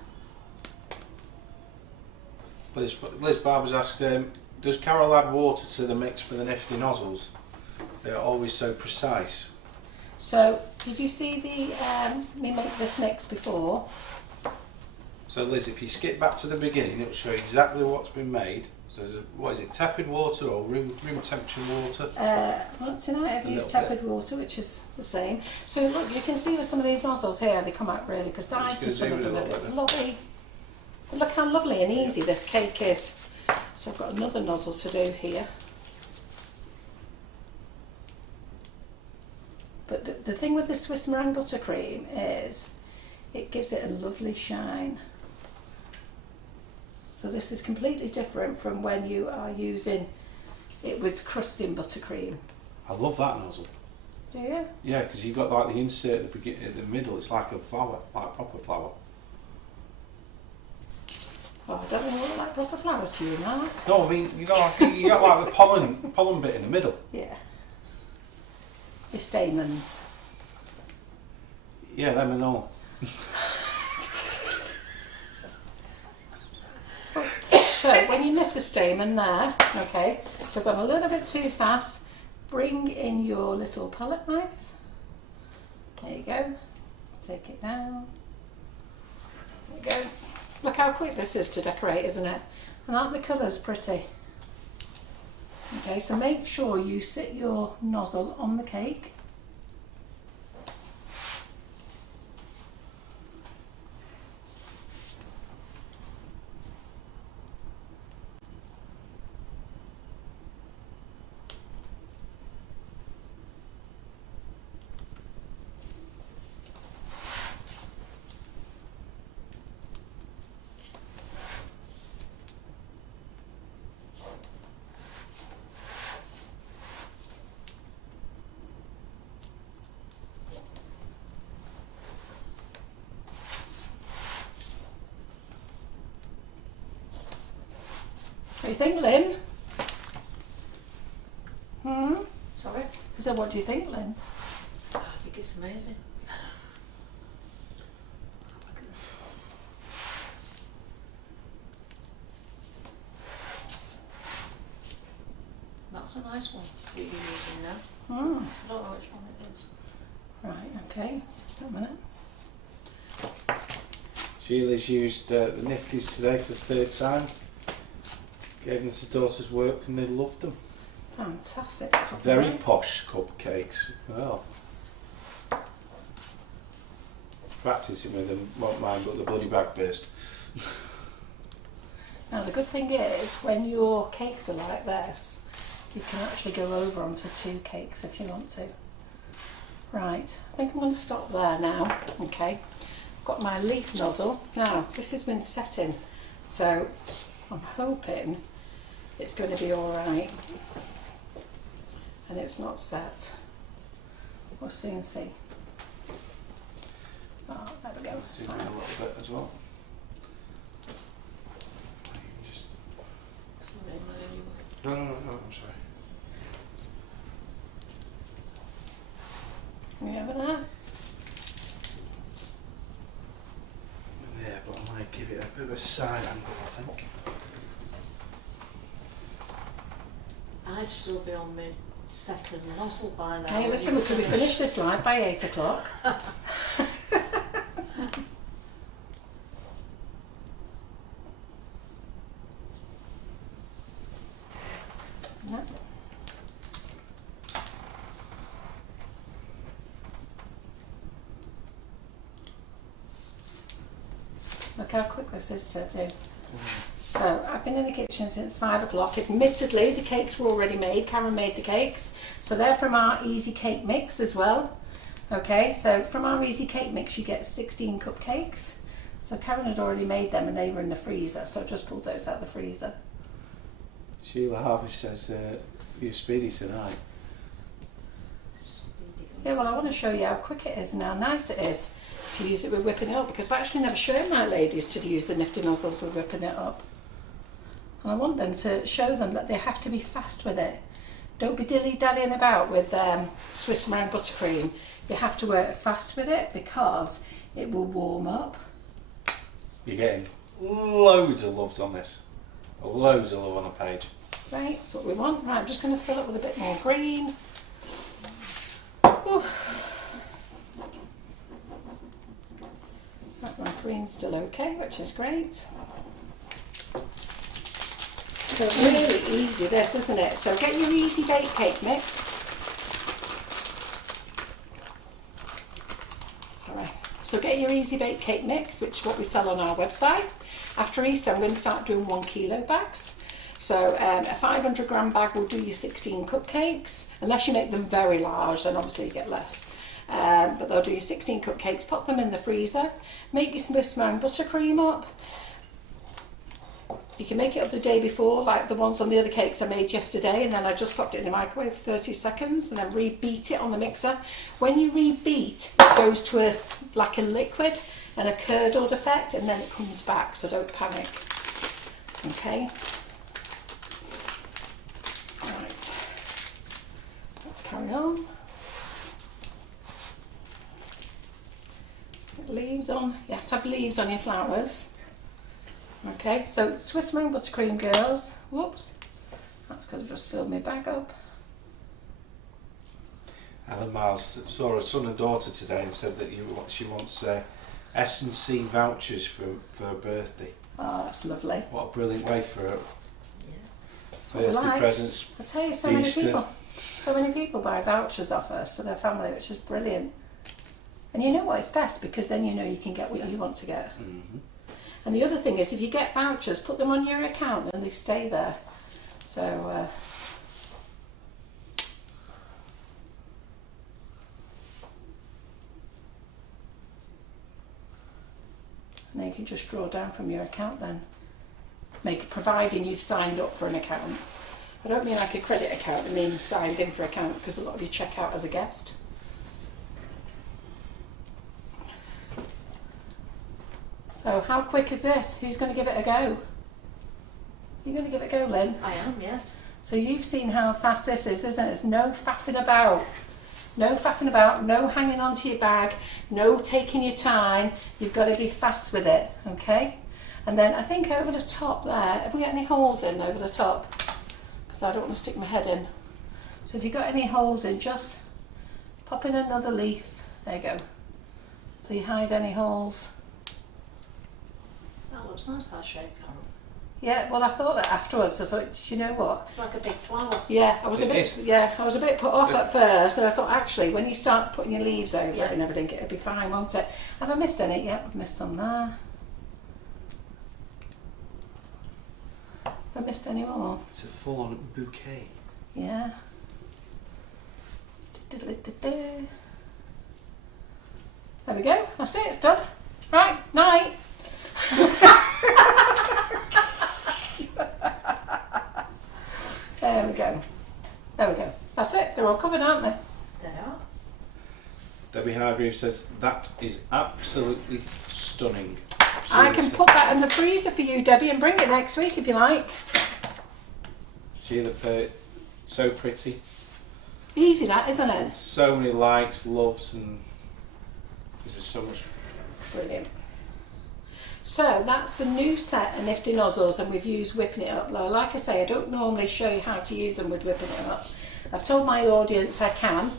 Liz Barber's asked, does Carol add water to the mix for the Nifty Nozzles? They're always so precise. So, did you see me make this mix before? So Liz, if you skip back to the beginning, it'll show you exactly what's been made. So there's what is it, tepid water or room temperature water? Well, tonight I've used tepid water, which is the same. So look, you can see with some of these nozzles here, they come out really precise and some of them are a bit lovely. But look how lovely and easy this cake is. So I've got another nozzle to do here. But the thing with the Swiss meringue buttercream is it gives it a lovely shine. So this is completely different from when you are using it with crusting buttercream. I love that nozzle. Do you? Yeah, because you've got like the insert at the beginning, at the middle. It's like a flower, like a proper flower. Oh, I don't really look like proper flowers to you, Mark. No, I mean, you know, like, you got like the pollen bit in the middle. Yeah. The stamens. Yeah, them and all. So when you miss a stamen there, okay, so I've gone a little bit too fast, bring in your little palette knife. There you go. Take it down. There you go. Look how quick this is to decorate, isn't it? And aren't the colours pretty? Okay, so make sure you sit your nozzle on the cake. What do you think, Lynn? Sorry? So what do you think, Lynn? Oh, I think it's amazing. That's a nice one that you're using now. I don't know which one it is. Right, okay. Just a minute. Sheila's used the Nifties today for the third time. Gave them to daughter's work and they loved them. Fantastic. That's what Very I like. posh cupcakes. Well, practicing with them, won't mind, but the bloody bag burst. Now the good thing is, when your cakes are like this, you can actually go over onto two cakes if you want to. Right, I think I'm going to stop there now. Okay, I've got my leaf nozzle. Now, this has been setting, so I'm hoping it's going to be alright. And it's not set. We'll soon see. Oh, there we go. It's Zoom in fine. a little bit as well. No, I'm sorry. We have an eye. There, but I might give it a bit of a side angle, I think. I'd still be on my second nozzle by now. Hey, listen, we could be finished this live by 8 o'clock. No. Look how quick this is to do. So I've been in the kitchen since 5 o'clock. Admittedly, the cakes were already made. Karen made the cakes. So they're from our easy cake mix as well. Okay, so from our easy cake mix you get 16 cupcakes. So Karen had already made them and they were in the freezer. So I just pulled those out of the freezer. Sheila Harvey says you're speedy tonight. Yeah, well I want to show you how quick it is and how nice it is to use it with whipping it up, because I've actually never shown my ladies to use the Nifty Nozzles with whipping it up. And I want them to show them that they have to be fast with it. Don't be dilly-dallying about with Swiss meringue buttercream. You have to work fast with it because it will warm up. You're getting loads of loves on this. Loads of love on a page. Right, that's what we want. Right, I'm just going to fill it with a bit more green. Ooh. Right, my green's still okay, which is great. So really easy this, isn't it? So get your easy baked cake mix. Sorry. So get your easy baked cake mix, which is what we sell on our website. After Easter, I'm going to start doing 1 kilo bags. So a 500 gram bag will do you 16 cupcakes. Unless you make them very large, then obviously you get less. But they'll do you 16 cupcakes, pop them in the freezer, make your Swiss meringue buttercream up. You can make it up the day before, like the ones on the other cakes I made yesterday, and then I just popped it in the microwave for 30 seconds and then rebeat it on the mixer. When you rebeat, it goes to like a liquid and a curdled effect, and then it comes back, so don't panic. Okay. Right. Let's carry on. Put leaves on. You have to have leaves on your flowers. Okay, so Swiss meringue buttercream, girls. Whoops, that's because I've just filled my bag up. Alan Miles saw her son and daughter today and said that she wants S&C vouchers for her birthday. Oh, that's lovely. What a brilliant way for her. Yeah. Birthday presents. I tell you, Easter. so many people buy vouchers off us for their family, which is brilliant. And you know what, it's best because then you know you can get what you want to get. Mm-hmm. And the other thing is, if you get vouchers, put them on your account and they stay there. So, and then you can just draw down from your account then. Providing you've signed up for an account. I don't mean like a credit account, I mean signed in for an account, because a lot of you check out as a guest. So how quick is this? Who's going to give it a go? You're going to give it a go, Lynn? I am, yes. So you've seen how fast this is, isn't it? It's no faffing about. No faffing about, no hanging onto your bag, no taking your time. You've got to be fast with it, okay? And then I think over the top there, have we got any holes in over the top? Because I don't want to stick my head in. So if you've got any holes in, just pop in another leaf. There you go. So you hide any holes. That looks nice, that shape, Carol. Yeah, well I thought that afterwards. I thought, you know what? It's like a big flower. Yeah, I was a bit put off at first, and I thought actually when you start putting your leaves over it and everything, it'll be fine, won't it? Have I missed any? Yeah, I've missed some there. Have I missed any more? It's a full-on bouquet. Yeah. There we go. That's it. It's done. Right. Night. There we go. There we go. That's it. They're all covered, aren't they? They are. Debbie Hargrave says that is absolutely stunning. I can put that in the freezer for you, Debbie, and bring it next week if you like. Sheila Pert, so pretty. Easy that, isn't it? So many likes, loves, and there's so much. Brilliant. So that's the new set of Nifty Nozzles, and we've used whipping it up. Like I say, I don't normally show you how to use them with whipping it up. I've told my audience I can,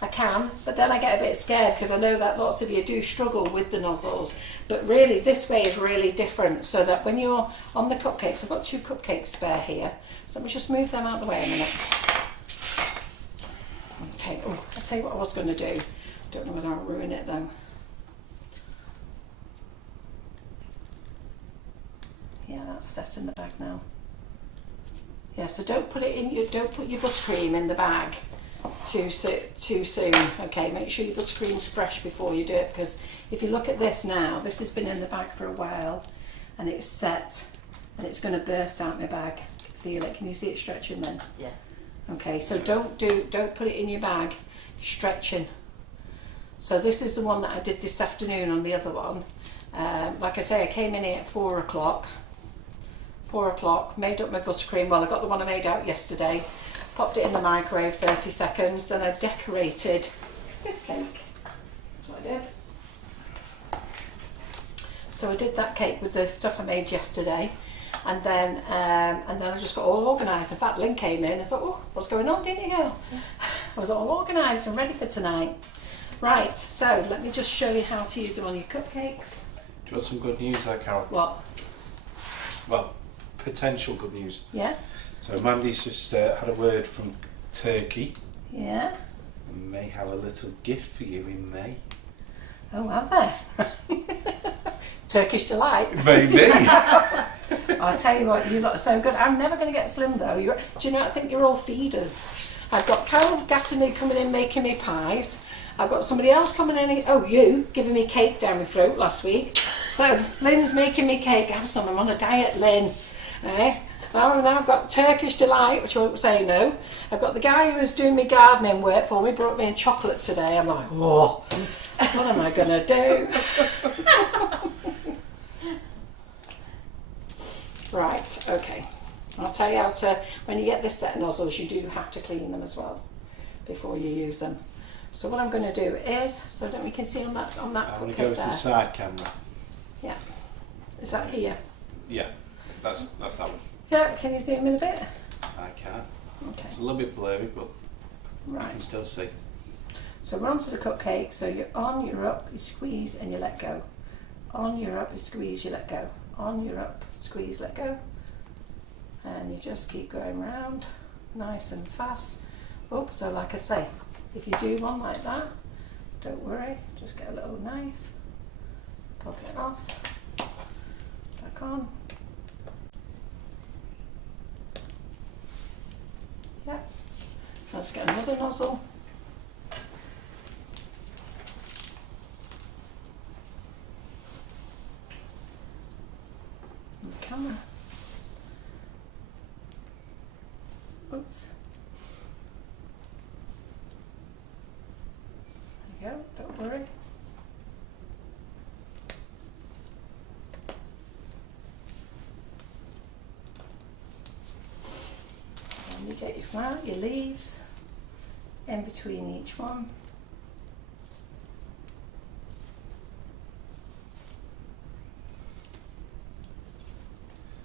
but then I get a bit scared because I know that lots of you do struggle with the nozzles. But really, this way is really different, so that when you're on the cupcakes, I've got 2 cupcakes spare here, so let me just move them out of the way a minute. Okay, oh, I'll tell you what I was going to do. Don't know whether I'll ruin it though. Yeah, that's set in the bag now. Yeah, so don't put your buttercream in the bag too soon. Okay, make sure your buttercream's fresh before you do it, because if you look at this now, this has been in the bag for a while and it's set and it's going to burst out my bag. Feel it? Can you see it stretching then? Yeah. Okay, so don't put it in your bag stretching. So this is the one that I did this afternoon on the other one. Like I say, I came in here at 4 o'clock. 4 o'clock, made up my buttercream. Well, I got the one I made out yesterday, popped it in the microwave 30 seconds, then I decorated this cake. That's what I did. So I did that cake with the stuff I made yesterday, and then I just got all organised. In fact, Lynn came in and I thought, oh, what's going on, didn't you, girl? I was all organised and ready for tonight. Right, so let me just show you how to use them on your cupcakes. Do you want some good news there, Carol? What? Well, potential good news. Yeah. So Mandy's just had a word from Turkey. Yeah. And may have a little gift for you in May. Oh, have they? Turkish delight. Maybe. I'll tell you what, you lot are so good. I'm never going to get slim though. Do you know, I think you're all feeders. I've got Carol Gattamy coming in making me pies. I've got somebody else coming in, you, giving me cake down my throat last week. So Lynn's making me cake. Have some, I'm on a diet, Lynn. Now I've got Turkish delight, which I won't say no. I've got the guy who was doing my gardening work for me, brought me in chocolate today. I'm like, whoa, what am I going to do? Right, okay. I'll tell you how to, when you get this set of nozzles, you do have to clean them as well before you use them. So what I'm going to do is, so that we can see on that I'm cupcake going to go to the side camera. Yeah. Is that here? Yeah, that's that one. Yeah, can you zoom in a bit? I can. Okay. It's a little bit blurry, but Right. you can still see. So we're on to the cupcake. So you're on, you're up, you squeeze and you let go. On, you're up, you squeeze, you let go. On, you're up, squeeze, let go. And you just keep going round, nice and fast. Oh, so like I say, if you do one like that, don't worry, just get a little knife, pop it off, back on. Yeah, let's get another nozzle. And the camera. Oops. There you go, don't worry. And you get your flour, your leaves in between each one.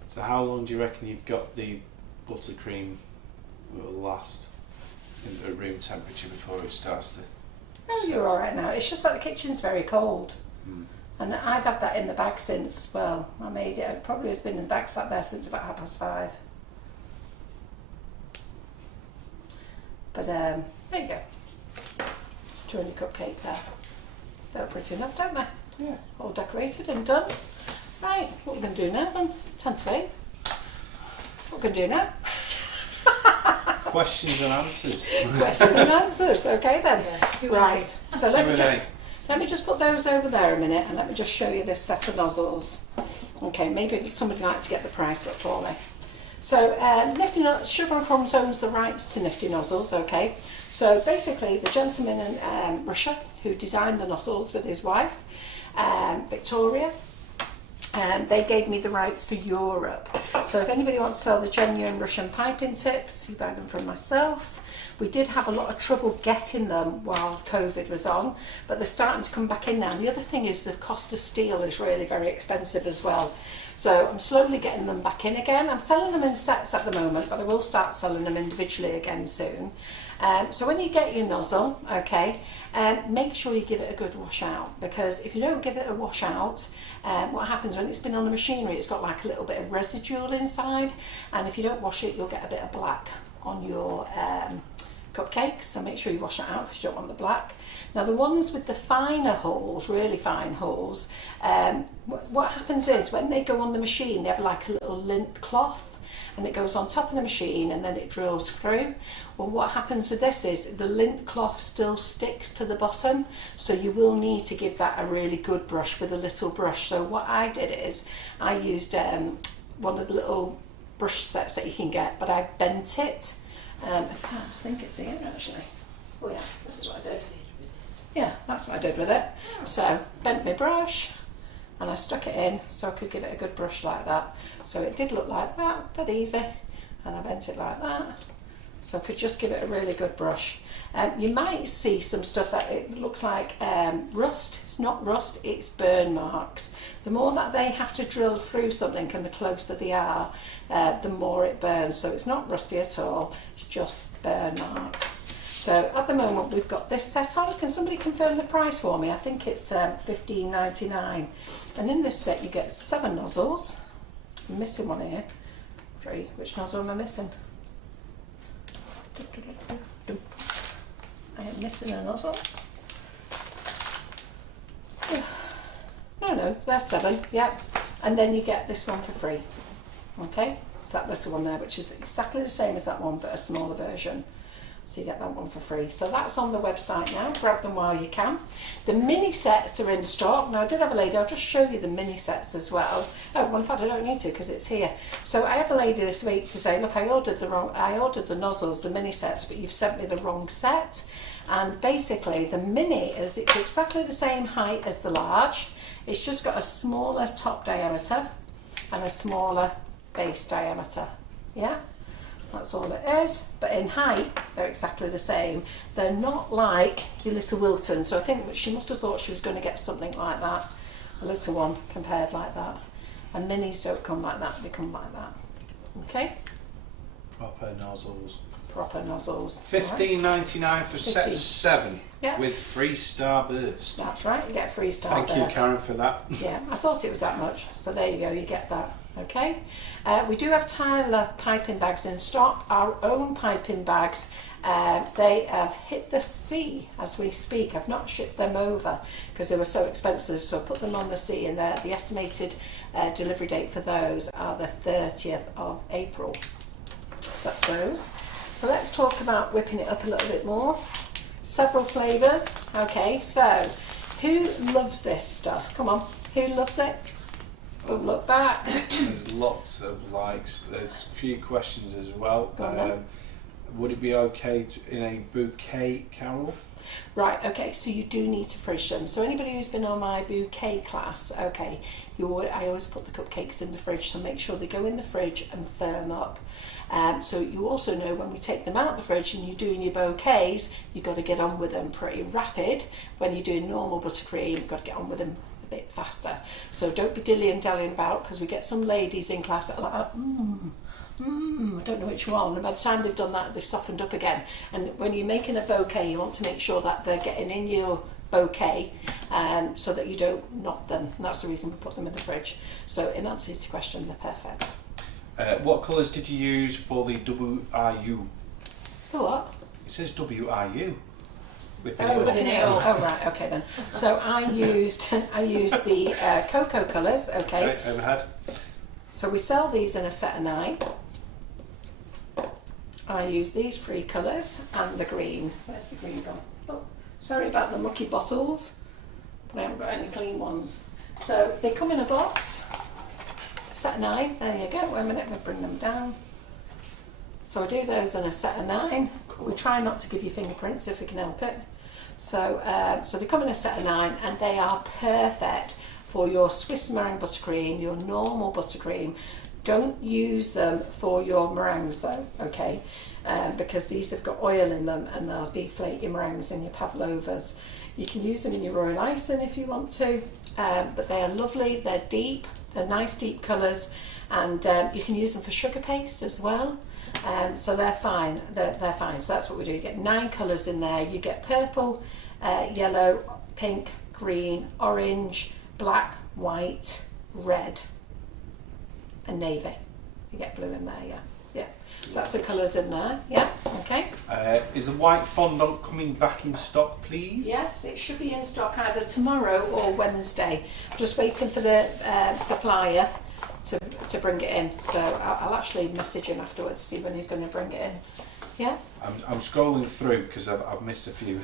So how long do you reckon you've got the buttercream will last in the room temperature before it starts to Oh, set? you're alright now. It's just that the kitchen's very cold. Mm. And I've had that in the bag since, well, I made it, it probably has been in the bag sat there since about 5:30. But there you go. It's 200 cupcake there. They're pretty enough, don't they? Yeah. All decorated and done. Right, what we're going to do now then? 10 to 8. What we're going to do now? Questions and answers. Questions and answers. Okay then. Yeah. Right. So let Q&A. me just put those over there a minute, and let me just show you this set of nozzles. Okay, maybe somebody like to get the price up for me. So Nifty Sugar and Crumbs owns the rights to Nifty Nozzles. Okay. So basically, the gentleman in Russia who designed the nozzles with his wife, Victoria. They gave me the rights for Europe. So if anybody wants to sell the genuine Russian piping tips, you buy them from myself. We did have a lot of trouble getting them while COVID was on, but they're starting to come back in now. And the other thing is the cost of steel is really very expensive as well. So I'm slowly getting them back in again. I'm selling them in sets at the moment, but I will start selling them individually again soon. So when you get your nozzle, okay, make sure you give it a good wash out, because if you don't give it a wash out, what happens when it's been on the machinery, it's got like a little bit of residual inside, and if you don't wash it, you'll get a bit of black on your cupcakes, so make sure you wash it out because you don't want the black. Now the ones with the finer holes, really fine holes, what happens is when they go on the machine they have like a little lint cloth and it goes on top of the machine and then it drills through. Well, what happens with this is the lint cloth still sticks to the bottom, so you will need to give that a really good brush with a little brush. So what I did is I used one of the little brush sets that you can get, but I bent it. In fact, I think it's here actually. Oh yeah, this is what I did. Yeah, that's what I did with it. So bent my brush and I stuck it in so I could give it a good brush like that. So it did look like that, dead easy, and I bent it like that. So I could just give it a really good brush. You might see some stuff that it looks like rust. It's not rust, it's burn marks. The more that they have to drill through something and the closer they are, the more it burns. So it's not rusty at all, it's just burn marks. So at the moment we've got this set on. Can somebody confirm the price for me? I think it's $15.99. And in this set you get 7 nozzles. I'm missing one here. 3. Which nozzle am I missing? I am missing a nozzle. No, there's 7, yep. And then you get this one for free. Okay, it's that little one there, which is exactly the same as that one, but a smaller version. So you get that one for free. So that's on the website now, grab them while you can. The mini sets are in stock. Now I did have a lady, I'll just show you the mini sets as well. Oh, well in fact I don't need to because it's here. So I had a lady this week to say, look, I ordered the nozzles, the mini sets, but you've sent me the wrong set. And basically the mini it's exactly the same height as the large. It's just got a smaller top diameter and a smaller base diameter. Yeah? That's all it is, but in height they're exactly the same. They're not like your little Wilton, so I think she must have thought she was going to get something like that, a little one compared like that. And minis don't come like that, they come like that. Okay? Proper nozzles. Proper nozzles. $15.99 for set 7, yep, with 3 starburst. That's right, you get a 3 starburst. Thank you, Karen, for that. Yeah, I thought it was that much, so there you go, you get that. Okay, we do have Tyler piping bags in stock, our own piping bags. They have hit the sea as we speak. I've not shipped them over because they were so expensive, so I put them on the sea, and the estimated delivery date for those are the 30th of April. So that's those. So let's talk about whipping it up a little bit more. Several flavours. Okay, so who loves this stuff? Come on, who loves it? Oh, look back. There's lots of likes. There's a few questions as well. Would it be okay in a bouquet, Carol? Right, okay, so you do need to fridge them. So anybody who's been on my bouquet class, okay, I always put the cupcakes in the fridge, so make sure they go in the fridge and firm up. So you also know when we take them out of the fridge and you're doing your bouquets, you've got to get on with them pretty rapid. When you're doing normal buttercream, you've got to get on with them a bit faster. So don't be dilly-dallying about, because we get some ladies in class that are like, I don't know which one, and by the time they've done that they've softened up again. And when you're making a bouquet you want to make sure that they're getting in your bouquet so that you don't knot them, and that's the reason we put them in the fridge. So in answer to your question, they're perfect. What colours did you use for the WIU? The what? It says WIU. Oh right, okay then. So I used the cocoa colours, okay. Overhead. So we sell these in a set of 9. I use these 3 colours and the green. Where's the green gone? Oh, sorry about the mucky bottles, but I haven't got any clean ones. So they come in a box, set of 9. There you go. Wait a minute, we'll bring them down. So I do those in a set of 9. We try not to give you fingerprints if we can help it. So so they come in a set of 9 and they are perfect for your Swiss meringue buttercream, your normal buttercream. Don't use them for your meringues though, okay? Because these have got oil in them and they'll deflate your meringues and your pavlovas. You can use them in your royal icing if you want to, but they are lovely, they're deep, they're nice deep colours, and you can use them for sugar paste as well. So they're fine, they're fine. So that's what we do. You get 9 colours in there. You get purple, yellow, pink, green, orange, black, white, red and navy. You get blue in there, yeah. Yeah. So that's the colours in there. Yeah. Okay. Is the white fondant coming back in stock, please? Yes, it should be in stock either tomorrow or Wednesday. Just waiting for the supplier to bring it in. So I'll actually message him afterwards to see when he's going to bring it in. Yeah. I'm scrolling through because I've missed a few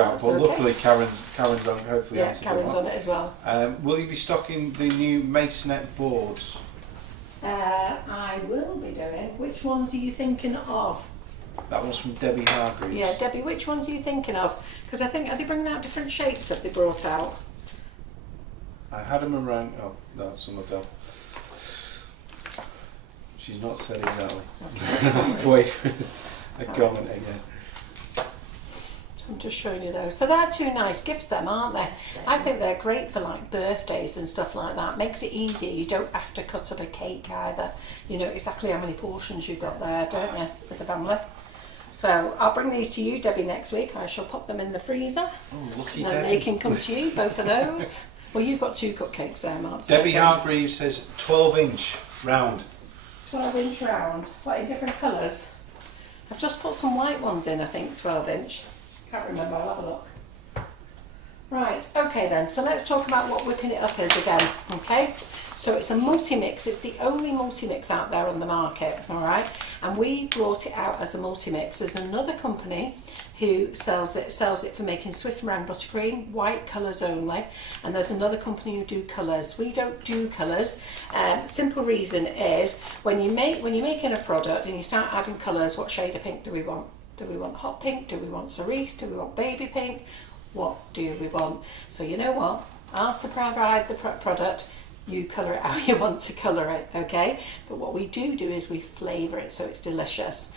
out, but okay. luckily Karen's on. Hopefully, Yeah, Karen's on it as well. Will you be stocking the new masonette boards? I will be doing. Which ones are you thinking of? That one's from Debbie Hargreaves. Yeah, Debbie, which ones are you thinking of? Because I think, are they bringing out different shapes that they brought out? I had them around. Oh, no, some of them. She's not said exactly. Okay. Wait for a comment again. I'm just showing you those. So they're two nice gifts, them, aren't they? I think they're great for like birthdays and stuff like that. Makes it easy. You don't have to cut up a cake either. You know exactly how many portions you've got there, don't you, with the family? So I'll bring these to you, Debbie, next week. I shall pop them in the freezer. Oh, lucky and then Debbie. they can come to you, both of those. Well, you've got 2 cupcakes there, Mark. Debbie Hargreaves says 12-inch round. 12-inch round. What, in different colours? I've just put some white ones in, I think, 12-inch. Can't remember, I'll have a look. Right, okay then, so let's talk about what whipping it up is again, okay? So it's a multi-mix, it's the only multi-mix out there on the market, all right? And we brought it out as a multi-mix. There's another company who sells it for making Swiss meringue buttercream, white colours only, and there's another company who do colours. We don't do colours. Simple reason is when you're making a product and you start adding colours, what shade of pink do we want? Do we want hot pink? Do we want cerise? Do we want baby pink? What do we want? So you know what? I'll provide the product. You colour it how you want to colour it, okay? But what we do is we flavour it so it's delicious.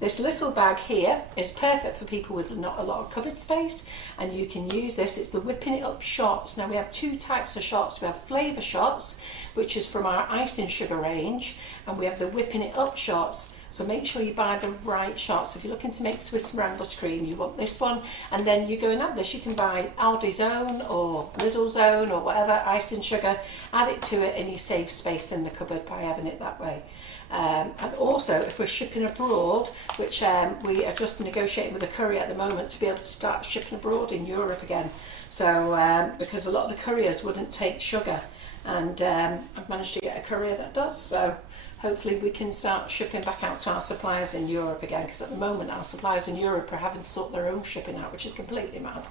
This little bag here is perfect for people with not a lot of cupboard space, and you can use this. It's the whipping it up shots. Now we have 2 types of shots. We have flavour shots, which is from our icing sugar range, and we have the whipping it up shots. So make sure you buy the right shots. If you're looking to make Swiss meringue buttercream, you want this one, and then you go and add this. You can buy Aldi's own or Lidl's own or whatever, icing sugar, add it to it, and you save space in the cupboard by having it that way. And also, if we're shipping abroad, which we are just negotiating with a courier at the moment to be able to start shipping abroad in Europe again. So, because a lot of the couriers wouldn't take sugar, and I've managed to get a courier that does, so hopefully we can start shipping back out to our suppliers in Europe again, because at the moment our suppliers in Europe are having to sort their own shipping out, which is completely mad.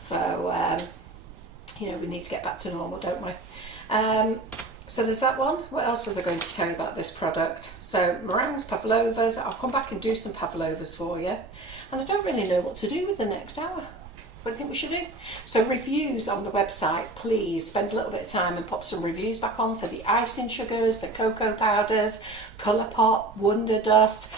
So, you know, we need to get back to normal, don't we? So there's that one. What else was I going to tell you about this product? So meringues, pavlovas. I'll come back and do some pavlovas for you. And I don't really know what to do with the next hour. What do you think we should do? So reviews on the website, please spend a little bit of time and pop some reviews back on for the icing sugars, the cocoa powders, Colour Pop, Wonder Dust,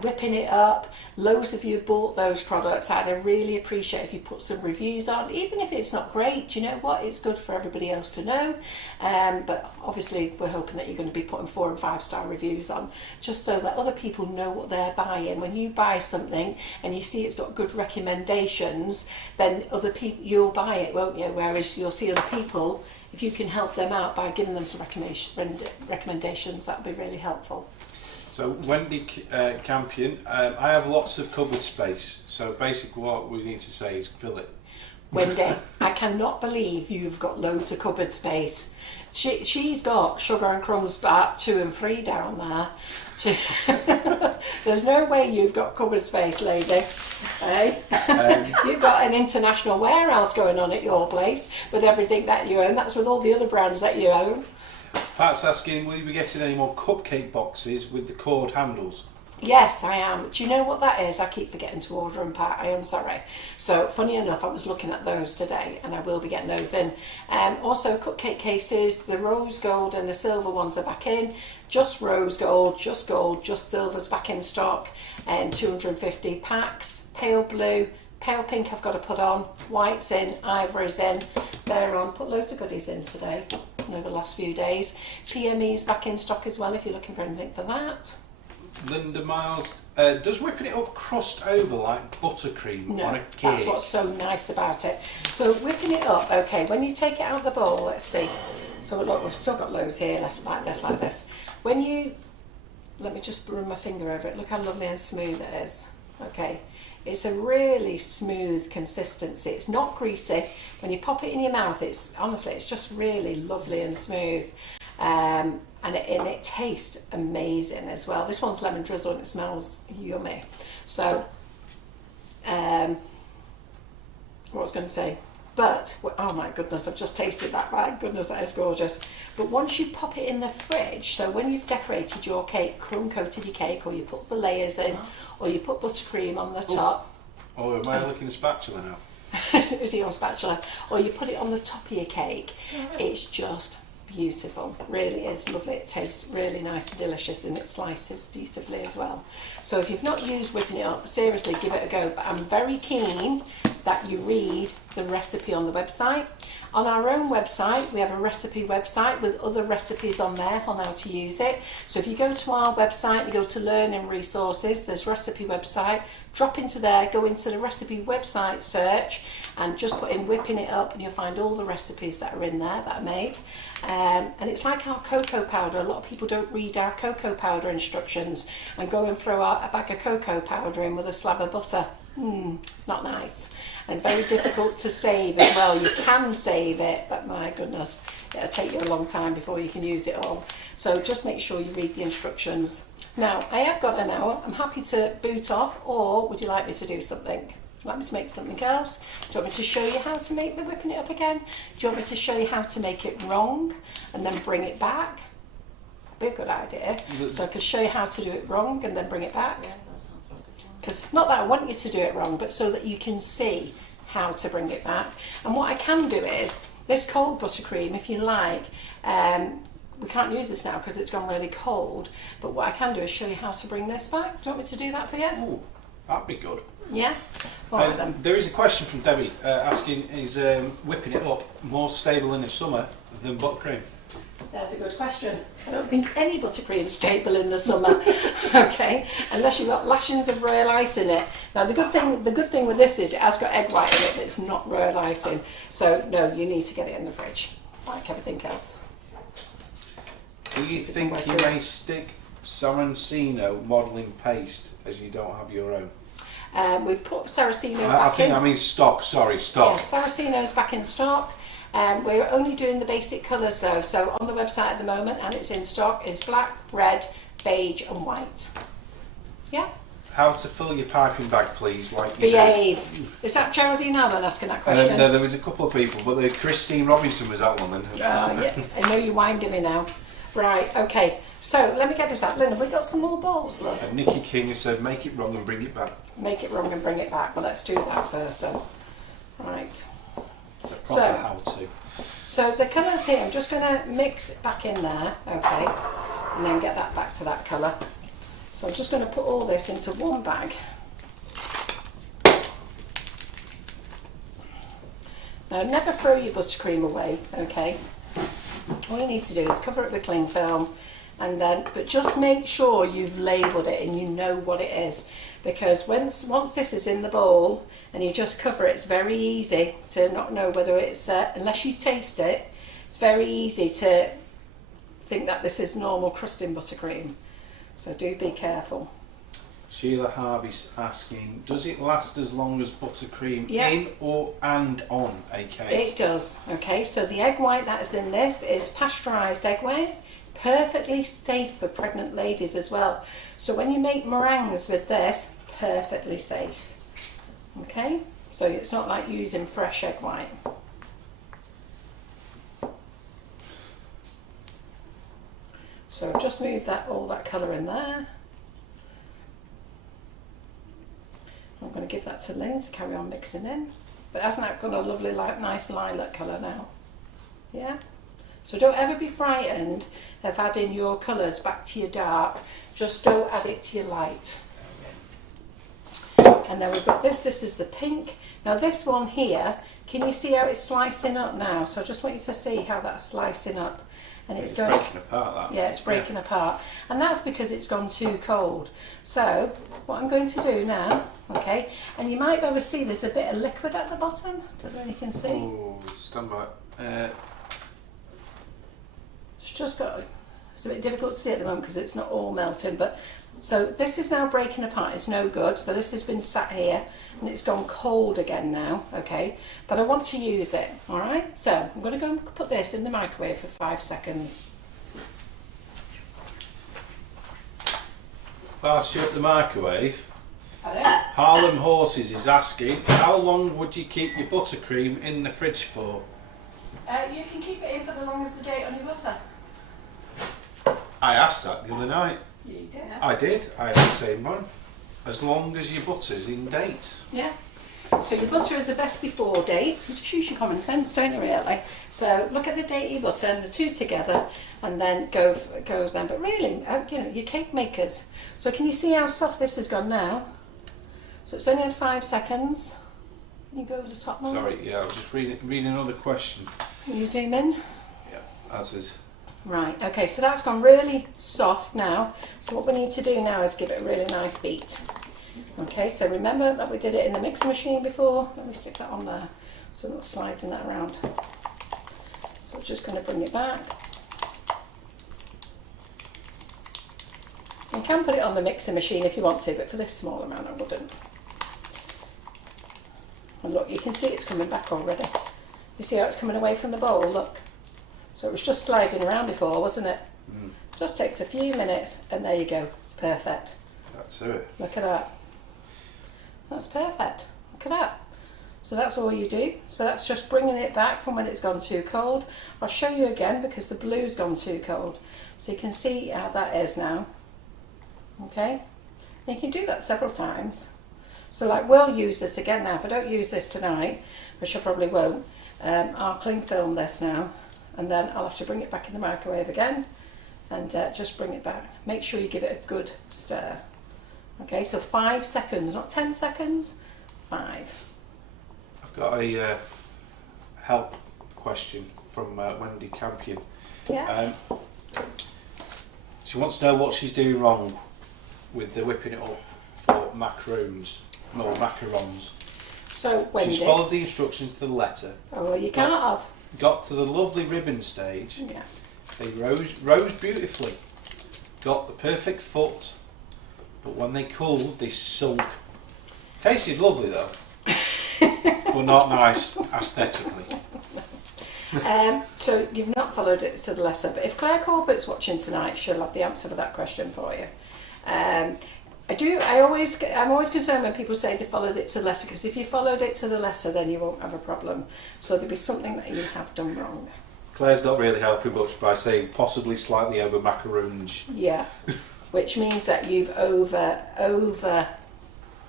whipping it up. Loads of you have bought those products. I'd really appreciate if you put some reviews on, even if it's not great. You know what? It's good for everybody else to know. But obviously we're hoping that you're going to be putting 4 and 5 star reviews on, just so that other people know what they're buying. When you buy something and you see it's got good recommendations, then other people, you'll buy it, won't you? Whereas you'll see other people, if you can help them out by giving them some recommendations, that would be really helpful. So Wendy Campion, I have lots of cupboard space, so basically what we need to say is fill it. Wendy, I cannot believe you've got loads of cupboard space. She's got sugar and crumbs part 2 and 3 down there. There's no way you've got cupboard space, lady. Hey? You've got an international warehouse going on at your place with everything that you own. That's with all the other brands that you own. Pat's asking, will you be getting any more cupcake boxes with the cord handles? Yes, I am. Do you know what that is? I keep forgetting to order them, Pat. I am sorry. So, funny enough, I was looking at those today, and I will be getting those in. Also, cupcake cases, the rose gold and the silver ones are back in. Just rose gold, just silver's back in stock, and 250 packs. Pale blue, pale pink I've got to put on. White's in, ivory's in. They're on. Put loads of goodies in today over the last few days. PME's back in stock as well if you're looking for anything for that. Linda Miles, does whipping it up crust over like buttercream on a cake? That's what's so nice about it. So whipping it up, okay, when you take it out of the bowl, let's see. So look, we've still got loads here left like this. When you let me just run my finger over it. Look how lovely and smooth it is. Okay, it's a really smooth consistency. It's not greasy. When you pop it in your mouth, it's honestly, it's just really lovely and smooth. And it tastes amazing as well. This one's lemon drizzle and it smells yummy. So, what I was going to say, but, oh my goodness, I've just tasted that. My goodness, that is gorgeous. But once you pop it in the fridge, so when you've decorated your cake, crumb coated your cake, or you put the layers in, or you put buttercream on the top. Oh, am I looking at a spatula now? Is it your spatula? Or you put it on the top of your cake. It's just beautiful. Really is lovely. It tastes really nice and delicious, and it slices beautifully as well. So if you've not used whipping it up, seriously give it a go. But I'm very keen that you read the recipe on the website. On our own website, we have a recipe website with other recipes on there on how to use it. So if you go to our website, you go to learning resources, there's recipe website, drop into there, go into the recipe website search and just put in whipping it up and you'll find all the recipes that are in there that are made. And it's like our cocoa powder. A lot of people don't read our cocoa powder instructions and go and throw out a bag of cocoa powder in with a slab of butter. Not nice. And very difficult to save as well. You can save it, but my goodness, it'll take you a long time before you can use it all. So just make sure you read the instructions. Now, I have got an hour. I'm happy to boot off, or would you like me to do something? Would you like me to make something else? Do you want me to show you how to make the whipping it up again? Do you want me to show you how to make it wrong and then bring it back? Be a good idea. So I can show you how to do it wrong and then bring it back. Yeah, that sounds like a plan. Because not that I want you to do it wrong, but so that you can see how to bring it back. And what I can do is, this cold buttercream, if you like, we can't use this now because it's gone really cold, but what I can do is show you how to bring this back. Do you want me to do that for you? Ooh, that'd be good. Yeah? All right then. There is a question from Debbie asking, is whipping it up more stable in the summer than buttercream? There's a good question. I don't think any buttercream's stable in the summer, okay, unless you've got lashings of royal ice in it. Now the good thing with this is it has got egg white in it, but it's not royal icing. So no, you need to get it in the fridge, like everything else. Do you think you may stick Saraceno modelling paste as you don't have your own? We've put Saraceno back I in. I mean stock, sorry, stock. Yeah, Saraceno's back in stock. We're only doing the basic colours though, so on the website at the moment, and it's in stock, is black, red, beige and white. Yeah? How to fill your piping bag, please, like you Behave. do. Is that Geraldine Allen asking that question? No, there was a couple of people, but Christine Robinson was that one then. Yeah, I know you're winding me now. Right, okay, so let me get this out. Lynn, have we got some more balls, love? Nikki King has said, make it wrong and bring it back. Make it wrong and bring it back. Well, let's do that first then. Right. Proper how-to. So the colours here, I'm just going to mix it back in there, okay, and then get that back to that colour. So I'm just going to put all this into one bag. Now never throw your buttercream away, okay. All you need to do is cover it with cling film, and then, but just make sure you've labelled it and you know what it is, because once this is in the bowl and you just cover it, it's very easy to not know whether it's, unless you taste it, it's very easy to think that this is normal crusting buttercream. So do be careful. Sheila Harvey's asking, does it last as long as buttercream Yeah. in and on a cake? It does, okay, so the egg white that is in this is pasteurised egg white, perfectly safe for pregnant ladies as well. So when you make meringues with this, perfectly safe, okay, so it's not like using fresh egg white. So I've just moved all that colour in there. I'm going to give that to Lynn to carry on mixing in. But hasn't that got a lovely, nice lilac colour now? Yeah? So don't ever be frightened of adding your colours back to your dark. Just don't add it to your light. And then we've got this is the pink. Now this one here, can you see how it's slicing up now? So I just want you to see how that's slicing up. And it's going breaking apart, that. Yeah, it's breaking apart. And that's because it's gone too cold. So what I'm going to do now, okay, and you might be able to see there's a bit of liquid at the bottom. Don't know if you can see. Oh, stand by. It's just got It's a bit difficult to see at the moment because it's not all melting, but so this is now breaking apart. It's no good. So this has been sat here and it's gone cold again now, okay? But I want to use it, all right? So I'm going to go and put this in the microwave for 5 seconds. Whilst you're at the microwave, Hello? Harlem Horses is asking, how long would you keep your buttercream in the fridge for? You can keep it in for the longest the date on your butter. I asked that the other night. You did? I did. I had the same one. As long as your butter's in date. Yeah. So your butter is the best before date. You just use your common sense, don't you, really? So look at the date of your butter and the two together, and then go with them. But really, you know, your cake makers. So can you see how soft this has gone now? So it's only had 5 seconds. Can you go over the top more? Sorry, yeah, I was just reading another question. Can you zoom in? Yeah, as is. Right, okay, so that's gone really soft now. So what we need to do now is give it a really nice beat. Okay, so remember that we did it in the mixing machine before. Let me stick that on there so I'm not sliding that around. So we're just going to bring it back. You can put it on the mixing machine if you want to, but for this small amount I wouldn't. And look, you can see it's coming back already. You see how it's coming away from the bowl, look. So it was just sliding around before, wasn't it? Mm. Just takes a few minutes and there you go, it's perfect. That's it. Look at that. That's perfect. Look at that. So that's all you do. So that's just bringing it back from when it's gone too cold. I'll show you again because the blue's gone too cold. So you can see how that is now. Okay? And you can do that several times. So like we'll use this again now. If I don't use this tonight, which I probably won't, I'll cling film this now. And then I'll have to bring it back in the microwave again and just bring it back. Make sure you give it a good stir. Okay, so 5 seconds, not 10 seconds, 5. I've got a help question from Wendy Campion. Yeah. She wants to know what she's doing wrong with the whipping it up for macarons. No, macarons. So Wendy. She's followed the instructions to the letter. Oh, well, you can't have. Got to the lovely ribbon stage. Yeah. They rose beautifully. Got the perfect foot. But when they cooled, they sunk. Tasted lovely though. But not nice aesthetically. So you've not followed it to the letter, but if Claire Corbett's watching tonight, she'll have the answer for that question for you. I'm always concerned when people say they followed it to the letter, because if you followed it to the letter, then you won't have a problem. So there'll be something that you have done wrong. Claire's not really helping much by saying possibly slightly over macaroons. Yeah, which means that you've over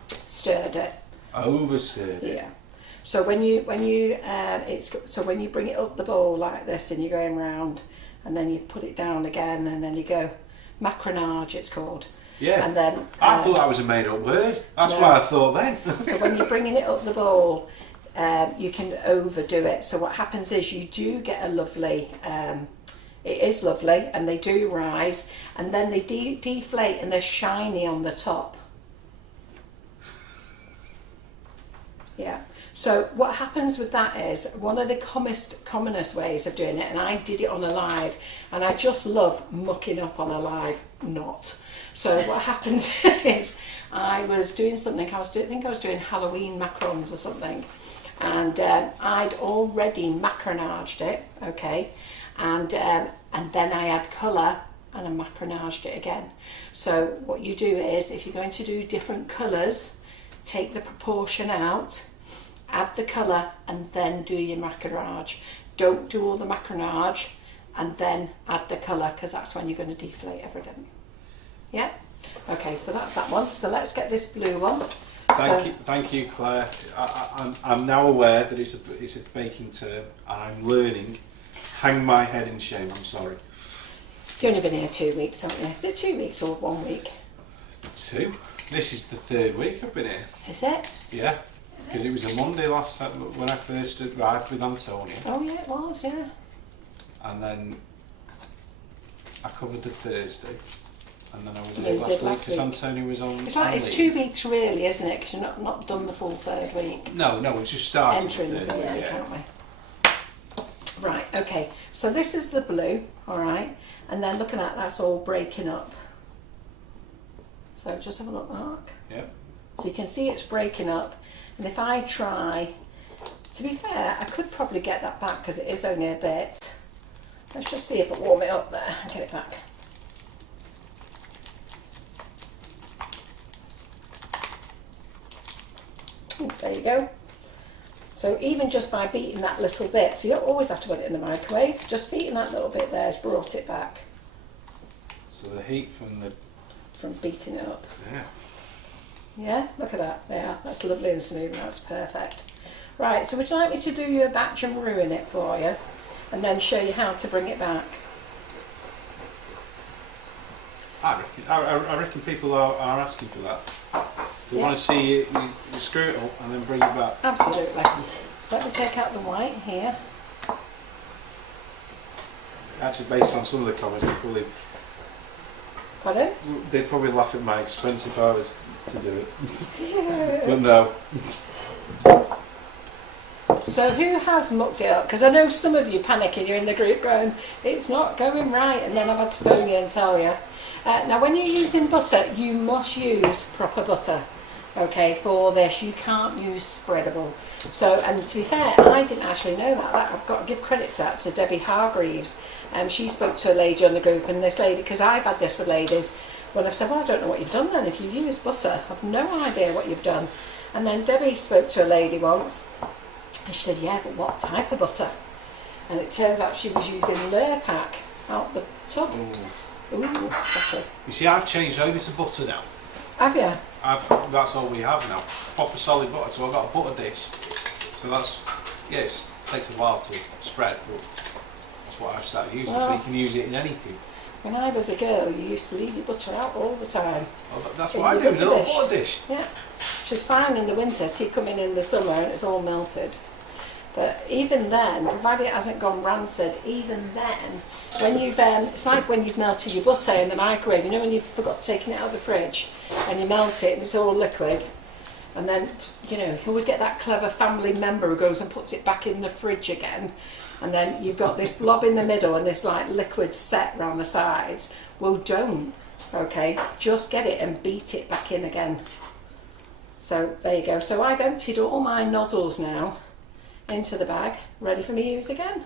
stirred it. Over stirred it. Yeah. So when you bring it up the bowl like this and you're going round, and then you put it down again, and then you go macronage, it's called. Yeah. And then I thought that was a made up word. That's no. what I thought then. So when you're bringing it up the bowl, you can overdo it. So what happens is you do get a lovely, it is lovely, and they do rise, and then they deflate and they're shiny on the top. Yeah. So what happens with that is, one of the commonest ways of doing it, and I did it on a live, and I just love mucking up on a live knot. So what happened is, I was doing something, I think I was doing Halloween macarons or something, and I'd already macronaged it, okay, and then I had colour and I macronaged it again. So what you do is, if you're going to do different colours, take the proportion out, add the colour, and then do your macronage. Don't do all the macronage and then add the colour, because that's when you're going to deflate everything. Yeah? Okay, so that's that one. So let's get this blue one. Thank you, Claire. I'm now aware that it's a baking term, and I'm learning. Hang my head in shame. I'm sorry. You've only been here 2 weeks, haven't you? Is it 2 weeks or 1 week? 2. This is the 3rd week I've been here. Is it? Yeah, because it was a Monday last time when I first arrived with Antonia. Oh yeah, it was, yeah. And then I covered the Thursday, and then I was You here did last week last because week. Antonia was on. It's like, it's 2 weeks really, isn't it? Because you're not done the full 3rd week. No, it's just started Entering the the 3rd third week. week, Yeah. aren't we? Right, okay, so this is the blue, all right, and then looking at that's all breaking up. So just have a look, Mark. Yep. So you can see it's breaking up, and if I try, to be fair, I could probably get that back because it is only a bit. Let's just see if it warm it up there and get it back. Ooh, there you go. So even just by beating that little bit, so you don't always have to put it in the microwave, just beating that little bit there has brought it back. So the heat from the... From beating it up. Yeah. Yeah, look at that. Yeah, that's lovely and smooth, that's perfect. Right, so would you like me to do your batch and ruin it for you? And then show you how to bring it back? I reckon people are asking for that. They want to see you screw it up and then bring it back. Absolutely. So let me take out the white here. Actually, based on some of the comments, Pardon? they'd probably laugh at my expense if I was to do it. But no. So who has mucked it up? Because I know some of you panicking, you're in the group going, it's not going right, and then I've had to phone you and tell you. Now when you're using butter, you must use proper butter, okay, for this. You can't use spreadable. So, and to be fair, I didn't actually know that. I've got to give credit to that to Debbie Hargreaves. She spoke to a lady on the group, and this lady, because I've had this with ladies, when I've said, well, I don't know what you've done then, if you've used butter. I've no idea what you've done. And then Debbie spoke to a lady once, and she said, yeah, but what type of butter? And it turns out she was using Lurpak out the tub. Ooh, butter. You see, I've changed over to butter now. Have you? That's all we have now. Proper solid butter. So I've got a butter dish. So that's, yeah, it takes a while to spread, but that's what I've started using. So you can use it in anything. When I was a girl, you used to leave your butter out all the time. Oh, that's what I do, with a little butter dish. Yeah, which is fine in the winter. So you come in the summer and it's all melted. But even then, provided it hasn't gone rancid, even then, when you've, it's like when you've melted your butter in the microwave, you know when you've forgot to take it out of the fridge and you melt it and it's all liquid, and then, you know, you always get that clever family member who goes and puts it back in the fridge again, and then you've got this blob in the middle and this like liquid set around the sides. Well, don't, okay, just get it and beat it back in again. So there you go. So I've emptied all my nozzles now into the bag, ready for me to use again.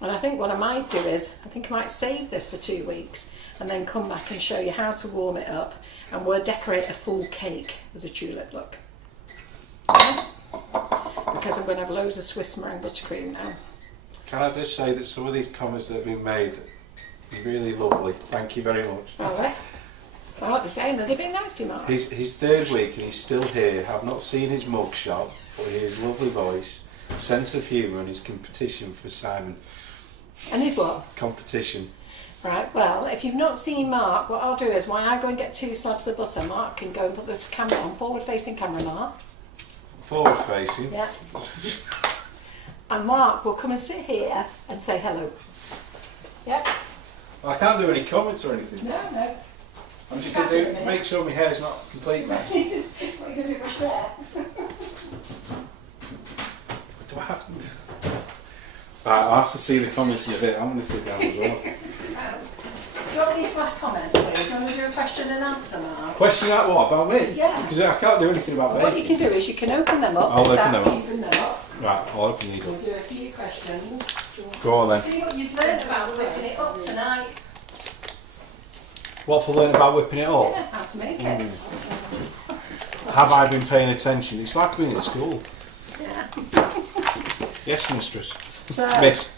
And I think what I might do is, I think I might save this for 2 weeks and then come back and show you how to warm it up, and we'll decorate a full cake with a tulip look. Okay? Because I'm going to have loads of Swiss meringue buttercream now. Can I just say that some of these comments that have been made are really lovely. Thank you very much. All right. I like the saying that they've been nice to you, Mark. His third week and he's still here. I've not seen his mugshot, but I hear his lovely voice, sense of humour, and his competition for Simon. And his what? Competition. Right, well, if you've not seen Mark, what I'll do is, while I go and get 2 slabs of butter, Mark can go and put this camera on, forward-facing camera, Mark. Forward-facing? Yeah. And Mark will come and sit here and say hello. Yep. I can't do any comments or anything. No, no. I'm just going to make sure my hair's not complete mess. What are you going to do, brush hair? Do I have to? Right, I'll have to see the comments in a bit. I'm going to sit down as well. Do you want me to ask comment, please? Do you want to do a question and answer, Mark? Question that what? About me? Yeah. Because I can't do anything about me. What you can do is you can open them up. I'll open them up. Open them up. Right, I'll open these We'll up. do a few questions. Go on then. See what you've learned about whipping it up tonight. What for learning about whipping it up? Yeah, how to make it. Have I been paying attention? It's like being at school. Yeah. Yes, mistress. So, Miss.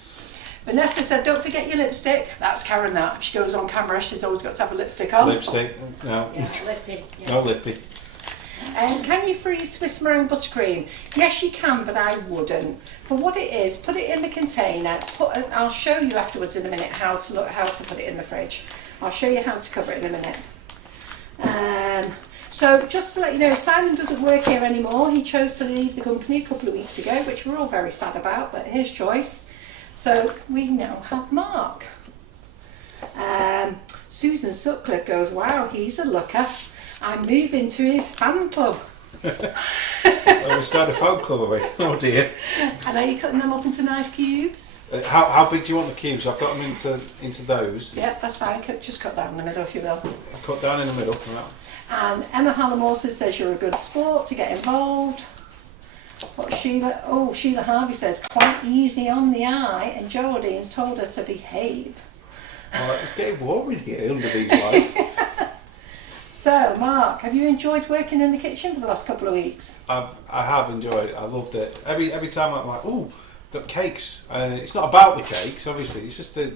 Vanessa said, don't forget your lipstick. That's Karen, that. If she goes on camera, she's always got to have a lipstick on. Lipstick? No. Yeah, lippy. Yeah. No lippy. Can you freeze Swiss meringue buttercream? Yes, you can, but I wouldn't. For what it is, put it in the container. I'll show you afterwards in a minute how to put it in the fridge. I'll show you how to cover it in a minute. So just to let you know, Simon doesn't work here anymore. He chose to leave the company a couple of weeks ago, which we're all very sad about, but his choice. So we now have Mark. Susan Sutcliffe goes, wow, he's a looker. I'm moving to his fan club. We started a phone club, are we? Oh dear. And are you cutting them up into nice cubes? How big do you want the cubes? I've got them into those. Yep, that's fine. Just cut down in the middle if you will. I cut down in the middle. Right. And Emma Hallam also says you're a good sport to get involved. What Sheila Harvey says, quite easy on the eye, and Geraldine's told her to behave. Oh, it's getting warm in here under these lights. So, Mark, have you enjoyed working in the kitchen for the last couple of weeks? I have enjoyed it. I loved it. Every time I'm like, oh, got cakes. It's not about the cakes, obviously. It's just the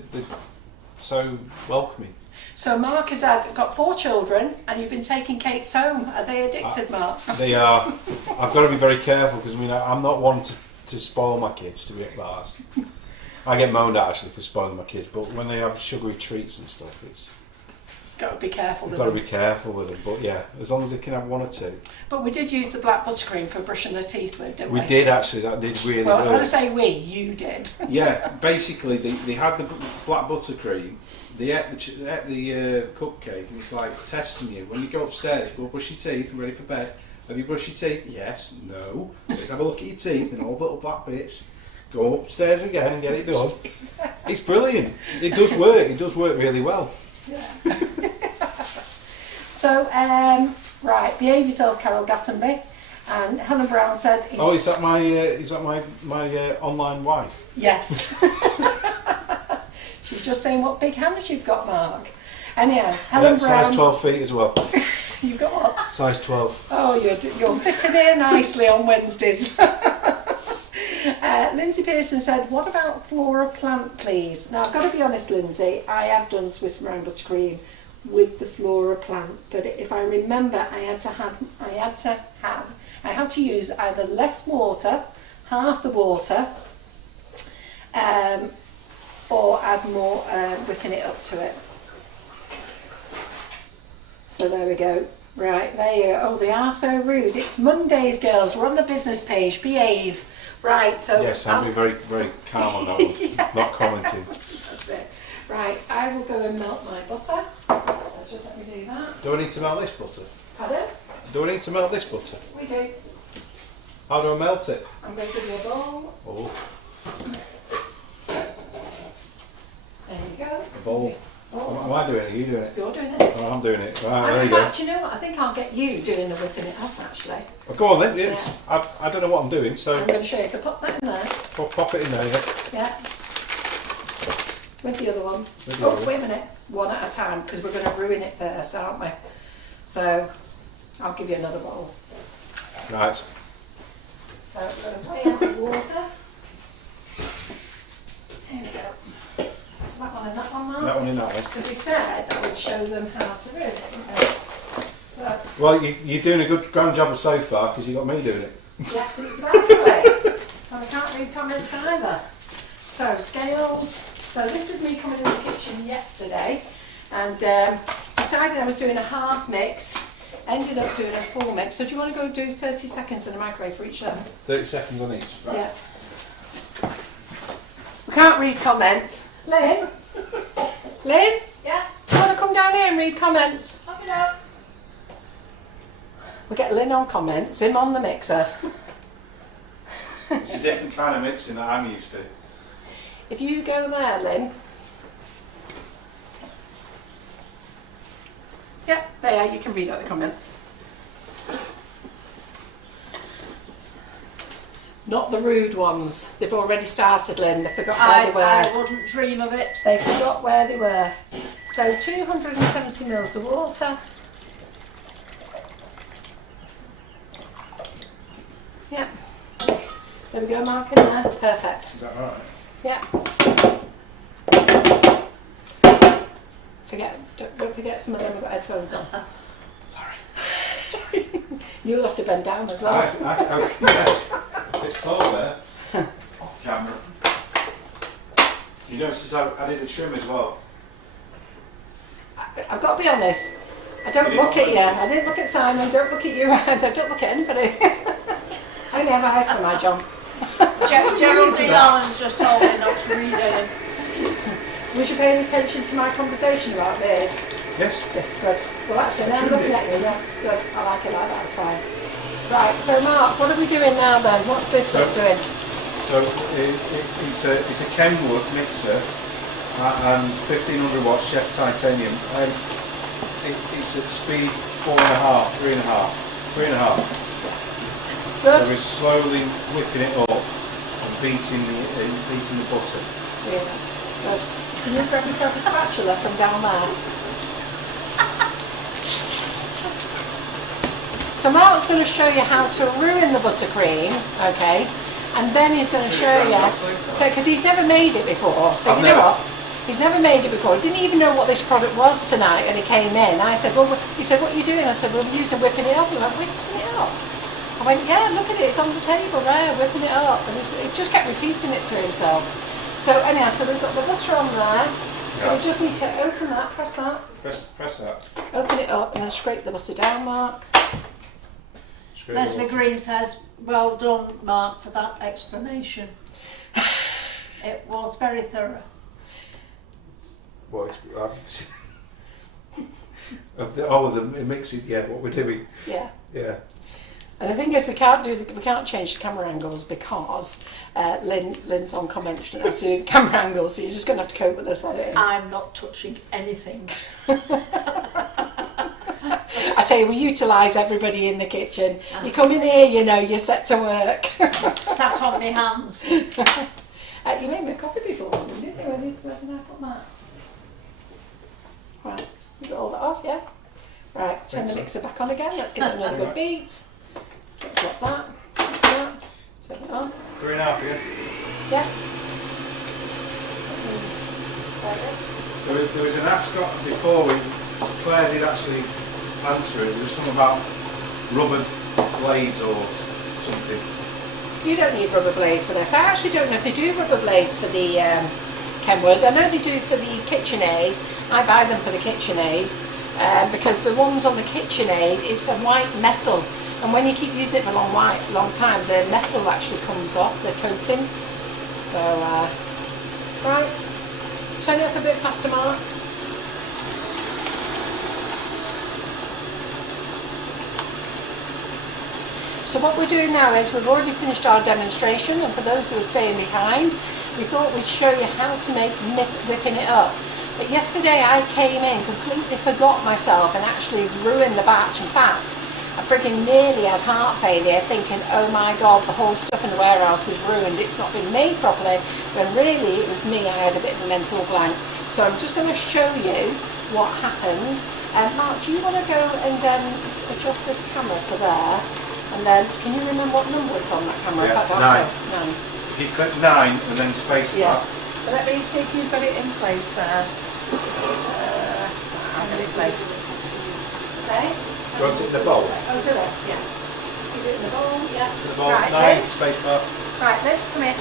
so welcoming. So Mark has got 4 children, and you've been taking cakes home. Are they addicted, Mark? They are. I've got to be very careful because I'm not one to spoil my kids. To be honest, I get moaned at actually for spoiling my kids. But when they have sugary treats and stuff, it's got to be careful with got to them. be careful with them. But yeah, as long as they can have 1 or 2. But we did use the black buttercream for brushing their teeth with, didn't we? We did actually. That did really well, work. when I say we, you did. Yeah, basically they had the black buttercream. They ate the cupcake, and it's like testing you. When you go upstairs, go brush your teeth and ready for bed. Have you brushed your teeth? Yes. No. Let's have a look at your teeth and all the little black bits. Go upstairs again and get it done. It's brilliant. It does work. It does work really well. Yeah. So, right, behave yourself, Carol Gattenby. And Helen Brown said... Oh, is that my online wife? Yes. She's just saying what big hands you've got, Mark. Anyhow, Helen Brown... Size 12 feet as well. You've got what? Size 12. Oh, you're fitting in nicely on Wednesdays. Lindsay Pearson said, what about Flora Plant, please? Now, I've got to be honest, Lindsay, I have done Swiss meringue buttercream with the Flora Plant, but if I remember, I had to use either less water, half the water, or add more wicking it up to it. So there we go. Right, there you go. Oh, they are so rude. It's Mondays, girls. We're on the business page. Behave. Right, so... Yes, I'll be very, very calm on that one. Yeah. Not commenting. That's it. Right, I will go and melt my butter. So just let me do that. Do I need to melt this butter? Pardon? Do I need to melt this butter? We do. How do I melt it? I'm going to give you a bowl. Oh. There you go. A bowl. Oh. Am I doing it? Are you doing it? You're doing it. Oh, I'm doing it. Right, there you In go. fact, you know what? I think I'll get you doing the whipping it up, actually. Oh, go on then. Yes. Yeah. I don't know what I'm doing, so... I'm going to show you. So pop that in there. Pop it in there, yeah. Yeah. With the other one. With the other one. Wait a minute. One at a time, because we're going to ruin it first, aren't we? So, I'll give you another bowl. Right. So, we're going to weigh out the water. There we go. So that one and that one, Mark? That one in that one. Because we said I would show them how to do it. Okay. So, Well, you're doing a grand job so far, because you got me doing it. yes, exactly. And I can't read comments either. So, scales. So this is me coming in the kitchen yesterday and decided I was doing a half mix, ended up doing a full mix. So do you want to go do 30 seconds in the microwave for each of them? 30 seconds on each. Right. Yeah. We can't read comments. Lynn? Lynn? Yeah? You want to come down here and read comments? Pop it up. We'll get Lynn on comments, him on the mixer. It's a different kind of mixing that I'm used to. If you go there, Lynn. Yeah, there, you can read out the comments. Not the rude ones. They've already started, Lynn. They forgot where they were. I wouldn't dream of it. They forgot where they were. So 270 mils of water. Yep. There we go, Mark, in there. Perfect. Is that right? Yeah. Don't forget some of them have got headphones on. Sorry. You'll have to bend down as well. Yeah. It's all there. Off camera. You notice I did a trim as well. I've got to be honest. I don't look at you. I didn't look at Simon. Don't look at you either. Don't look at anybody. I only have eyes for my John. Geraldine Allen's just told me not to read it. Was you paying attention to my conversation about beards? Yes. Yes, good. Well, actually, now I'm Trimmed looking it. at you. Yes, good. I like it like that. It's fine. Right. So, Mark, what are we doing now then? What's this So- look doing? So it's a Kenwood mixer and 1500 watt Chef Titanium. It's at speed 4.5, 3.5, 3.5. So Good. we're slowly whipping it up and beating the butter. Yeah. Good. Can you grab yourself a spatula from down there? So Mark's going to show you how to ruin the buttercream, okay? And then he's going to show you, so because he's never made it before. So you know what? He's never made it before. He didn't even know what this product was tonight when he came in. I said, well, he said, what are you doing? I said, well, we're using whipping it up. He went, whipping it up? I went, yeah, look at it. It's on the table there, whipping it up. And he just kept repeating it to himself. So anyhow, so we've got the butter on there. So we just need to open that, press that. Press that. Open it up and then scrape the butter down, Mark. Leslie Green says, well done, Mark, for that explanation. It was very thorough. What? The mixing. Yeah, what we're doing. Yeah. Yeah. And the thing is, we can't change the camera angles because Lynn's on convention as to camera angles, so you're just going to have to cope with this on it. I'm not touching anything. I tell you, we utilise everybody in the kitchen. You come in here, you know, you're set to work. Sat on my hands. You made me a coffee before, didn't you? Where did I put that? Right, you got all that off, yeah? Right, turn the mixer back on again. Let's give it another good beat. Drop that. Turn it on. 3.5 again. Yeah. There was an ascot before Claire did actually answer it. There was something about rubber blades or something. You don't need rubber blades for this. I actually don't know if they do rubber blades for the Kenwood. I know they do for the KitchenAid. I buy them for the KitchenAid because the ones on the KitchenAid is a white metal, and when you keep using it for a long time, the metal actually comes off, the coating. So, right, turn it up a bit faster, Mark. So what we're doing now is we've already finished our demonstration, and for those who are staying behind, we thought we'd show you how to make whipping it up. But yesterday I came in, completely forgot myself and actually ruined the batch. In fact, I frigging nearly had heart failure thinking, oh my God, the whole stuff in the warehouse is ruined, it's not been made properly, when really it was me, I had a bit of a mental blank. So I'm just going to show you what happened. Mark, do you want to go and adjust this camera to there? And then, can you remember what number it's on that camera? Yeah, In fact, 9. 9. If you click 9 and then space bar. So let me see if you've got it in place there. I've got it in place. Okay. Do you want it in the bowl? Oh, do it? Yeah. Keep it in the bowl, yeah. In the bowl, Right, 9, Lynn. space bar. Right, Lynn, come here.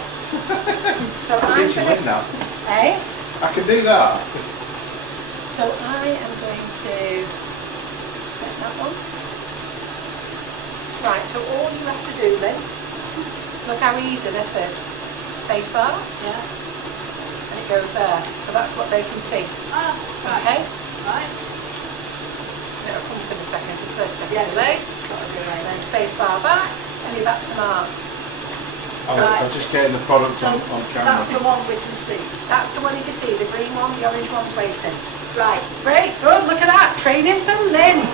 So It's I'm itching going Lynn now. Eh? I can do that. So I am going to get that one. Right, so all you have to do, Lynn, look how easy this is. Space bar, Yeah. and it goes there. So that's what they can see. Ah, right. Okay? Right. It'll come for the second, it's a second Yeah, delay. gotta do And it. then space bar back, and you're back to Mark. I'm just getting the product on camera. That's the one we can see. That's the one you can see, the green one, the orange one's waiting. Right, great, good, look at that, training for Lynn.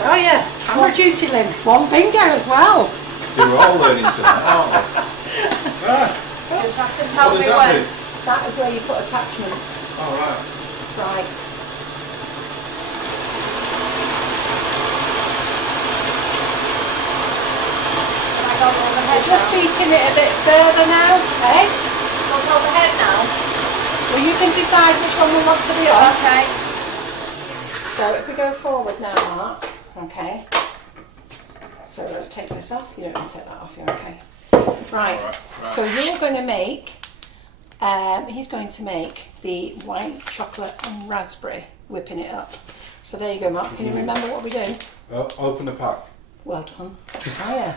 So yeah, camera duty Lynn, one finger as well. See, we're all learning tonight, aren't we? You just have to tell What me does that when. do? That is where you put attachments. Oh, right. Right. I got all the head We're just now. beating it a bit further now, eh? Got all the head now. Well, you can decide which one we want to be on. Okay. So if we go forward now, Mark, okay. So let's take this off. You don't need to take that off, you're okay. Right, Alright, right. so you're going to make, he's going to make the white chocolate and raspberry, whipping it up. So there you go, Mark. Can you remember what we do? Oh, open the pack. Well done. Oh yeah.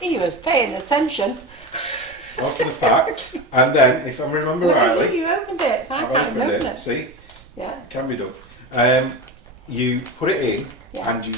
He was paying attention. Open the pack. And then, if I remember Look at rightly, you opened it. I I've can't even opened open it. it. See, Yeah. can be done. you put it in Yeah. and you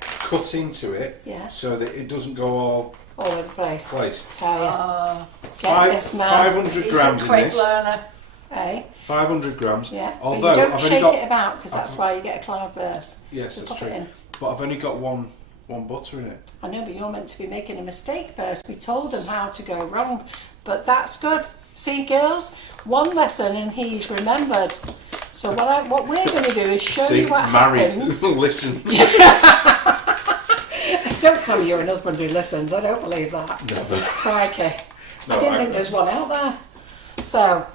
cut into it Yeah. so that it doesn't go all All over the place. place. Tell you. Oh, Get this man. 500 he's grams a in quick this. learner. Eh? 500 grams. Yeah. Although but you don't I've shake only got, it about because that's why you get a cloud burst. yes, So that's pop true. it in. But I've only got one butter in it. I know, but you're meant to be making a mistake first. We told them how to go wrong, but that's good. See, girls, one lesson and he's remembered. So what we're going to do is show you what happens. Listen. Don't tell me you're an husband who listens. I don't believe that. Never. Crikey. No, I didn't think there's one out there. So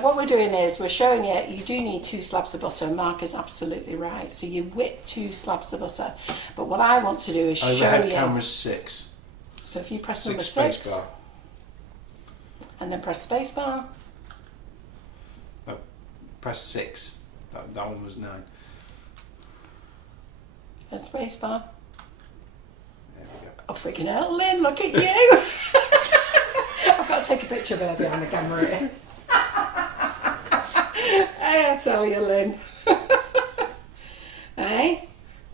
what we're doing is we're showing you do need 2 slabs of butter. Mark is absolutely right. So you whip 2 slabs of butter. But what I want to do is show Overhead you. camera's 6. So if you press 6 number space 6 bar. and then press space bar. Press 6. That one was 9. And space bar. There we go. Oh freaking hell, Lynn, look at you! I've got to take a picture of her behind the camera. I tell you, Lynn. Eh?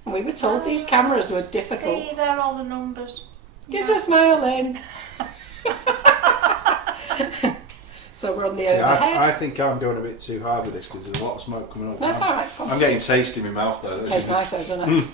We were told these cameras were difficult. See, there are all the numbers. Give us a smile, Lynn. So we're on the See, overhead. I think I'm going a bit too hard with this because there's a lot of smoke coming up. That's now. alright. I'm getting taste in my mouth though. Tastes nice though, doesn't it?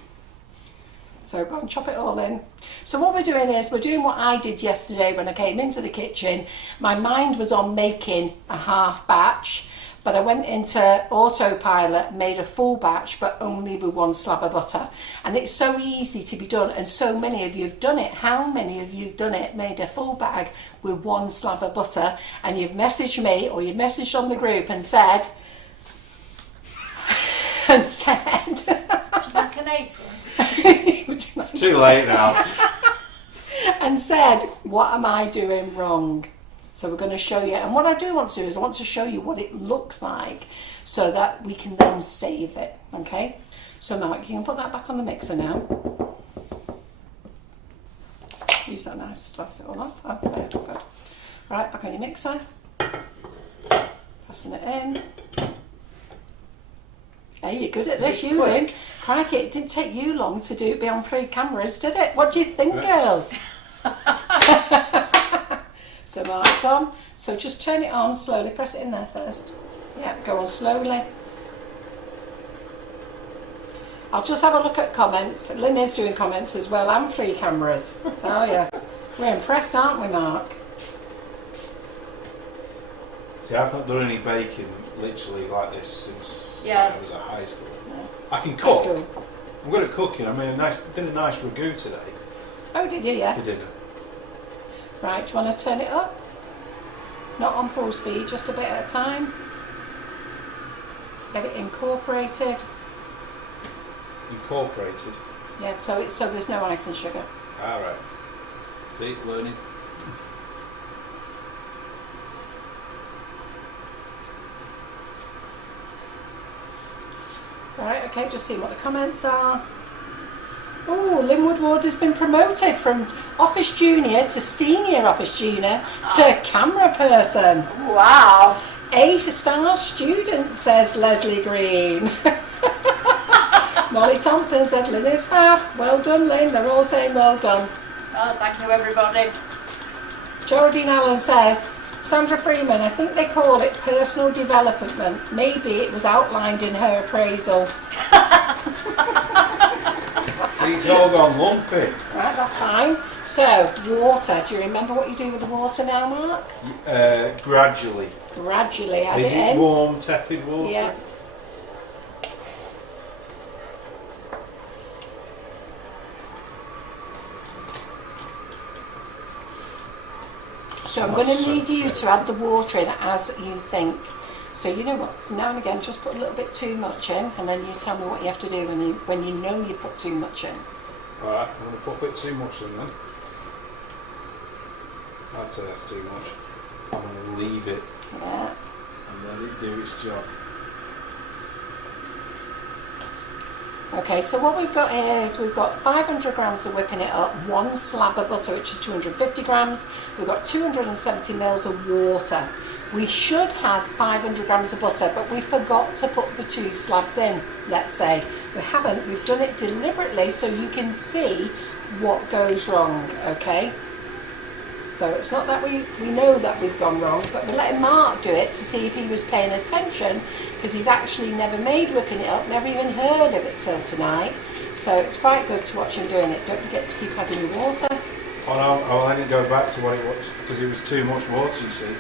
So go and chop it all in. So what we're doing is we're doing what I did yesterday when I came into the kitchen. My mind was on making a half batch, but I went into autopilot, made a full batch, but only with 1 slab of butter. And it's so easy to be done, and so many of you have done it. How many of you have done it, made a full bag with 1 slab of butter, and you've messaged me or you've messaged on the group and said, Would you like an apron? It's too late now. and said, what am I doing wrong? So we're going to show you, and what I do want to do is I want to show you what it looks like so that we can then save it, okay? So Mark, you can put that back on the mixer now. Use that nice, slice it all off. Oh, there, good. Right, back on your mixer. Pressing it in. Hey, you're good at this, you Lynn. Crikey, it didn't take you long to be on 3 cameras, did it? What do you think, girls? So Mark's on. So just turn it on slowly. Press it in there first. Yeah, go on slowly. I'll just have a look at comments. Lynn is doing comments as well and 3 cameras. I tell you. We're impressed, aren't we, Mark? See, I've not done any baking literally like this since I was at high school. No. I can High cook. school. I'm good at cooking. I mean, did a nice ragu today Oh, did you? Yeah. for dinner. Right, do you want to turn it up? Not on full speed, just a bit at a time. Get it incorporated. Incorporated. Yeah, so there's no ice and sugar. Alright. See, learning. Right, okay, just see what the comments are. Oh, Lynn Woodward has been promoted from office junior to senior office junior to camera person. Wow. 8-star student, says Leslie Green. Molly Thompson said Lynn is fab. Well done, Lynn. They're all saying well done. Oh, thank you, everybody. Geraldine Allen says, Sandra Freeman, I think they call it personal development. Maybe it was outlined in her appraisal. See, it's all gone lumpy. Right, that's fine. So, water. Do you remember what you do with the water now, Mark? Gradually. Gradually add Is it it in. warm, tepid water? Yeah. So I'm going to leave you to add the water in as you think. So you know what, now and again just put a little bit too much in and then you tell me what you have to do when you know you've put too much in. Alright, I'm going to put a bit too much in then. I'd say that's too much. I'm going to leave it Yeah. and let it do its job. Okay, so what we've got here is we've got 500 grams of whipping it up, 1 slab of butter, which is 250 grams. We've got 270 mils of water. we should have 500 grams of butter, but we forgot to put the 2 slabs in, let's say. We haven't, we've done it deliberately so you can see what goes wrong, okay? So it's not that we know that we've gone wrong, but we're letting Mark do it to see if he was paying attention, because he's actually never made whipping it up, never even heard of it till tonight. So it's quite good to watch him doing it. Don't forget to keep adding your water. Oh no, I'll let it go back to what it was, because it was too much water, you see.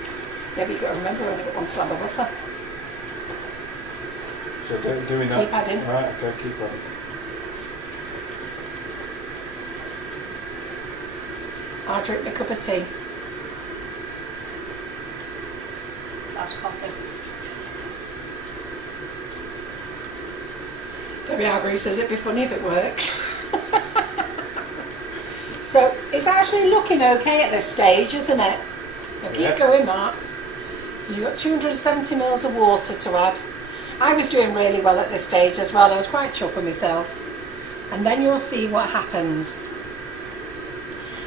Yeah, but you've got to remember, we've only got 1 slab of butter. So doing that. Keep adding. Right, okay, keep adding. I'll drink a cup of tea. That's coffee. Debbie Hargreaves says it'd be funny if it worked. So it's actually looking okay at this stage, isn't it? Now keep going, Mark. You've got 270 mils of water to add. I was doing really well at this stage as well. I was quite chuffed with myself. And then you'll see what happens.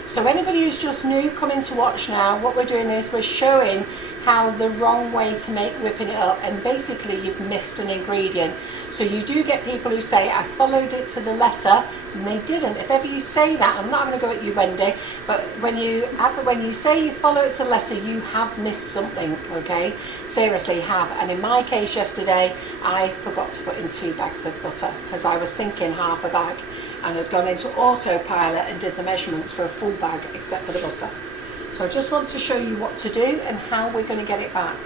So anybody who's just new coming to watch now, what we're doing is we're showing how the wrong way to make whipping it up, and basically you've missed an ingredient. So you do get people who say, I followed it to the letter, and they didn't. If ever you say that, I'm not going to go at you, Wendy, but when you say you follow it to the letter, you have missed something, okay? Seriously, you have. And in my case yesterday, I forgot to put in 2 bags of butter, because I was thinking half a bag, and had gone into autopilot and did the measurements for a full bag, except for the butter. So I just want to show you what to do and how we're going to get it back.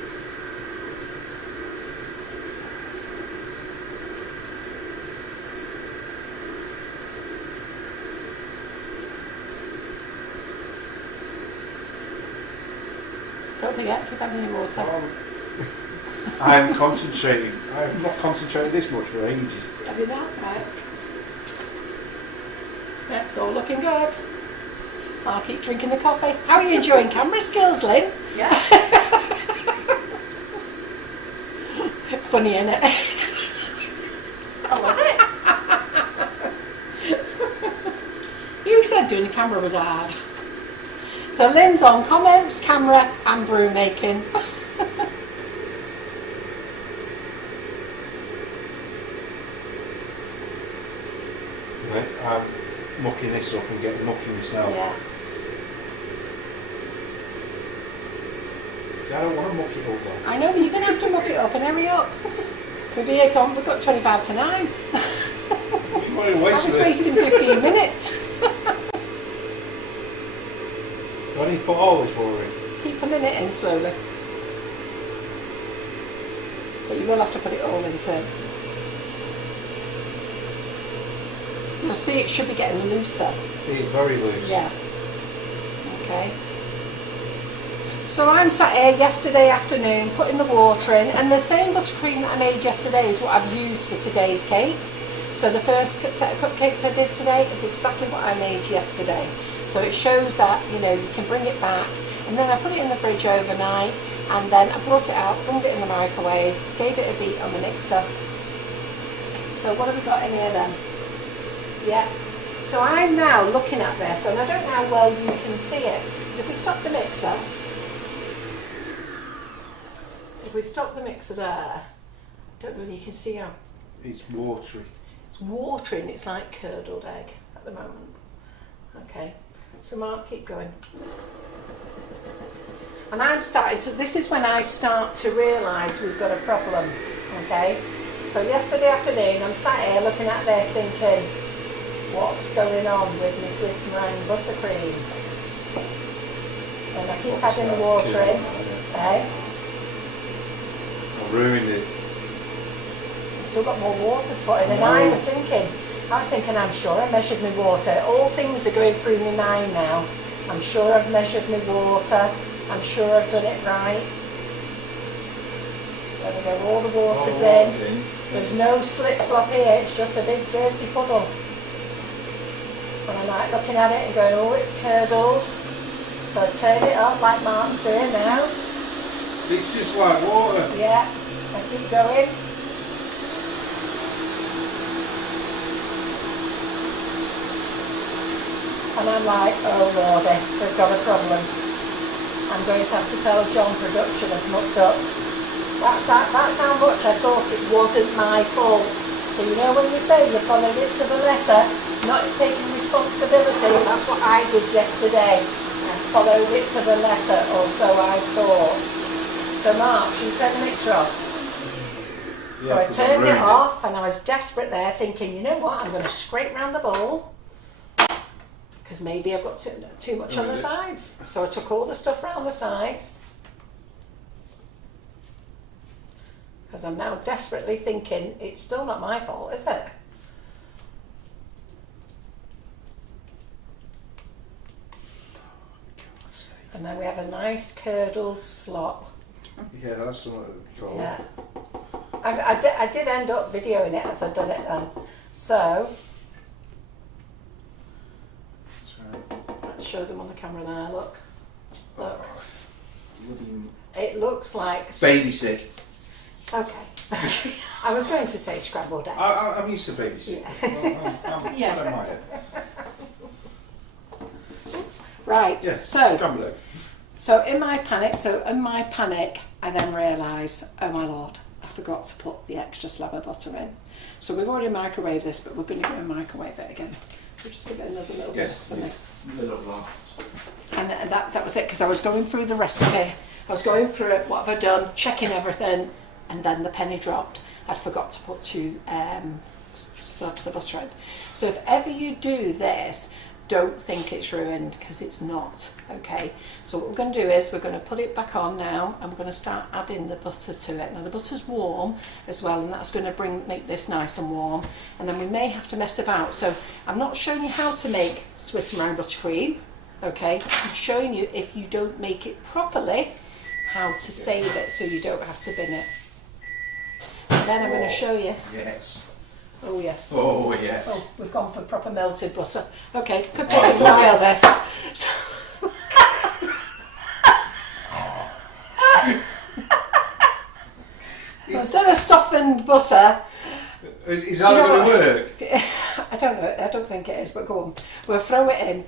Don't forget, keep adding your water. I'm concentrating. I've not concentrated this much for ages. Have you not? Right. Yeah, it's all looking good. I'll keep drinking the coffee. How are you enjoying camera skills, Lynn? Yeah. Funny, isn't it? I love it. You said doing the camera was hard. So Lynn's on comments, camera and brew making. Right, I'm mucking this up and getting mucky myself. Yeah. See, I don't want to muck it up though. I know, but you're going to have to muck it up and hurry up. We'll be here, we've got 25 to 9. I was wasting 15 minutes. Do I need to put all this water in? Keep putting it in slowly. But you will have to put it all in soon. You'll see it should be getting looser. It's very loose. Yeah. Okay. So I'm sat here yesterday afternoon putting the water in, and the same buttercream that I made yesterday is what I've used for today's cakes. So the first set of cupcakes I did today is exactly what I made yesterday. So it shows that, you know, you can bring it back. And then I put it in the fridge overnight, and then I brought it out, put it in the microwave, gave it a beat on the mixer. So what have we got in here then? Yeah. So I'm now looking at this, and I don't know how well you can see it. If we stop the mixer, there, I don't know whether you can see how It's watery. it's watering. It's like curdled egg at the moment. Okay. So Mark, keep going. And I'm starting to, this is when I start to realise we've got a problem, okay? So yesterday afternoon I'm sat here looking at this thinking, what's going on with my Swiss meringue buttercream? And I keep adding the water in, okay? I ruined it. I've still got more water to put in, and I was thinking, I'm sure I measured my water. All things are going through my mind now. I'm sure I've measured my water. I'm sure I've done it right. There we go, all the water's in. There's no slip slop here, it's just a big dirty puddle. And I'm like looking at it and going, oh, it's curdled. So I turn it up like Mark's doing now. It's just like water. Yeah, I keep going. And I'm like, oh Lordy, we've got a problem. I'm going to have to tell John production I've mucked up. That's how much I thought it wasn't my fault. So you know when you say you followed it to the letter, not taking responsibility, that's what I did yesterday. I followed it to the letter, or so I thought. So Mark, should we turn the mixer off? So I turned it off and I was desperate there thinking, you know what, I'm going to scrape round the bowl because maybe I've got too much on the sides. So I took all the stuff round the sides because I'm now desperately thinking it's still not my fault, is it? And then we have a nice curdled slop. Yeah, that's something we call Yeah. I did end up videoing it as I'd done it then. So, let's show them on the camera there, look. Look. It looks like... Baby sick. Okay. I was going to say scrambled egg. I'm used to baby sick. Yeah. I don't mind it. Right, Yeah, so scrambled egg. in my panic, I then realise, oh my lord, I forgot to put the extra slab of butter in. So we've already microwaved this, but we're going to go and microwave it again. We'll just give it another little bit for me. Little blast. And that was it, because I was going through the recipe. I was going through it, what have I done, checking everything, and then the penny dropped. I'd forgot to put 2 slabs of butter in. So if ever you do this, don't think it's ruined, because it's not, okay? So what we're going to do is we're going to put it back on now, and we're going to start adding the butter to it. Now the butter's warm as well, and that's going to make this nice and warm, and then we may have to mess about. So I'm not showing you how to make Swiss meringue buttercream, okay? I'm showing you, if you don't make it properly, how to save it so you don't have to bin it. And then I'm going to show you. Yes. Oh yes. Oh yes. Oh, we've gone for proper melted butter. Okay, could take us a while this. So instead of softened butter. Is that going to work? I don't know, I don't think it is, but go on. We'll throw it in.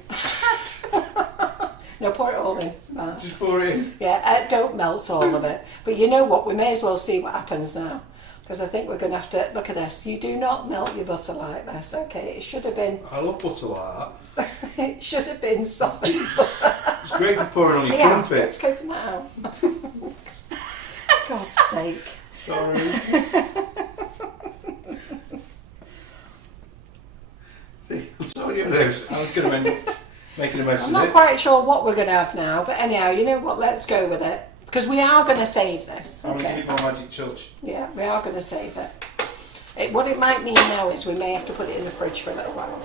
No, pour it all in. Just pour it in? Yeah, don't melt all of it. But you know what, we may as well see what happens now. Because I think we're going to have to, look at this, you do not melt your butter like this, okay? It should have been... I love butter like that. It should have been softened butter. It's great for pouring on your Yeah, crumpet. let's open that out. God's sake. Sorry. See, I'm sorry, I was going to end up making a mess I'm of not it. quite sure what we're going to have now, but anyhow, you know what, let's go with it. Because we are going to save this. I'm going to Okay. give you my magic touch. Yeah, we are going to save it. What it might mean now is we may have to put it in the fridge for a little while.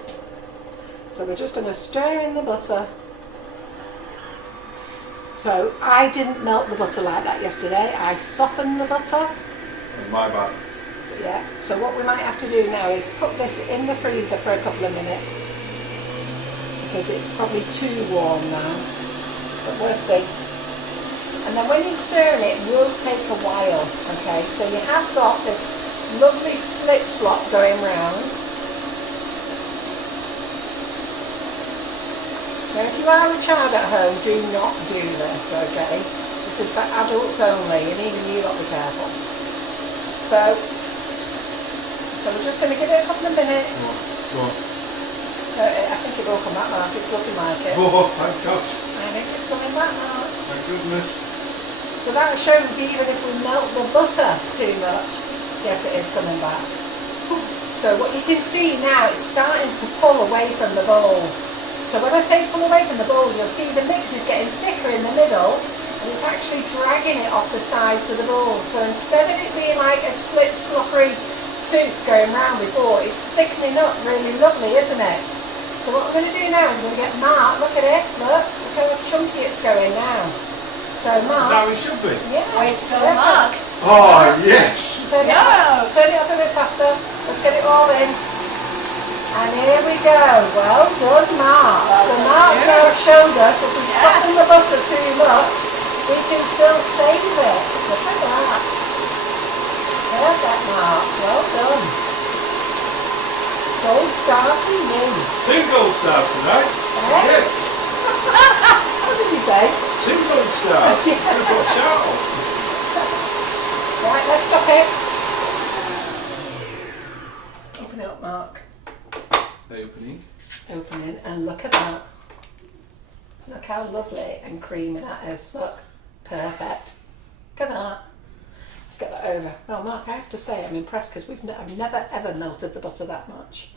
So we're just going to stir in the butter. So I didn't melt the butter like that yesterday. I softened the butter. My bad. So, yeah. So what we might have to do now is put this in the freezer for a couple of minutes. Because it's probably too warm now. But we'll see. And then when you stir it will take a while, okay? So you have got this lovely slip slop going round. Now if you are a child at home, do not do this, okay? This is for adults only, and even you got to be careful. So we're just going to give it a couple of minutes. Go on. I think it will come back, Mark, it's looking like it. Oh, thank gosh. I think it's coming back, Mark. Thank goodness. So that shows even if we melt the butter too much, yes it is coming back. So what you can see now, it's starting to pull away from the bowl. So when I say pull away from the bowl, you'll see the mix is getting thicker in the middle and it's actually dragging it off the sides of the bowl. So instead of it being like a slip sloppery soup going round before, it's thickening up really lovely, isn't it? So what I'm going to do now is I'm going to get Mark, look at it, look how chunky it's going now. So Mark, Is that how it should be? yeah, Way to go, yeah. Mark. Oh, yes! Turn it up a bit faster. Let's get it all in. And here we go. Well done, Mark. So Mark's now showed us if we soften the butter too much, we can still save it. Look at that. Perfect, Mark. Well done. Gold star to you. 2 gold stars tonight. Eh? Yes. What did you say? 2 gold stars. Watch out. Right, let's stop it. Open it up, Mark. Opening. Opening, and look at that. Look how lovely and creamy that is. Look, perfect. Look at that. Let's get that over. Well, Mark, I have to say I'm impressed because I've never ever melted the butter that much.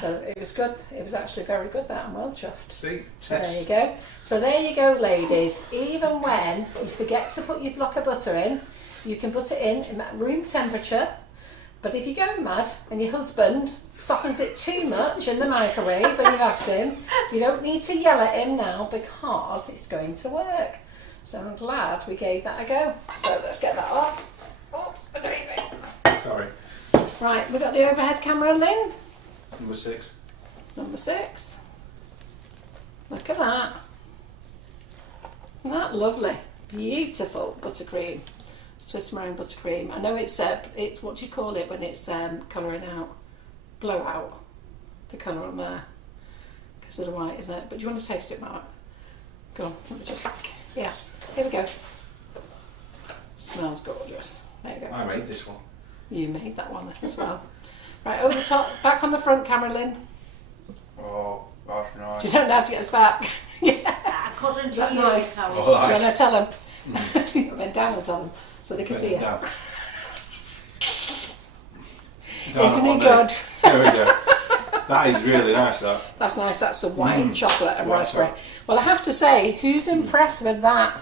So it was good. It was actually very good. That I'm well chuffed. See, So test. there you go. So there you go, ladies. Even when you forget to put your block of butter in, you can put it in at room temperature. But if you go mad and your husband softens it too much in the microwave when you've asked him, you don't need to yell at him now because it's going to work. So I'm glad we gave that a go. So let's get that off. Oh, amazing. Sorry. Right, we've got the overhead camera, Lynn. Number 6. Number 6. Look at that. Isn't that lovely? Beautiful buttercream. Swiss meringue buttercream. I know it's what do you call it when it's colouring out? Blowout. The colour on there. Because of the white, isn't it? But do you want to taste it, Mark? Go on, let me just... Yeah, here we go. Smells gorgeous. There you go. I made this one. You made that one as well. Right, over the top, back on the front camera, Lynn. Oh, that's nice. Do you don't know how to get us back? Yeah. According to That's you, nice. Carol. Oh, You're nice. going to tell them. Then down and tell them so they can see it. Down. Isn't it on good? There we go. That is really nice, that. That's nice. That's the white chocolate and White raspberry. chocolate. Well, I have to say, who's impressed with that?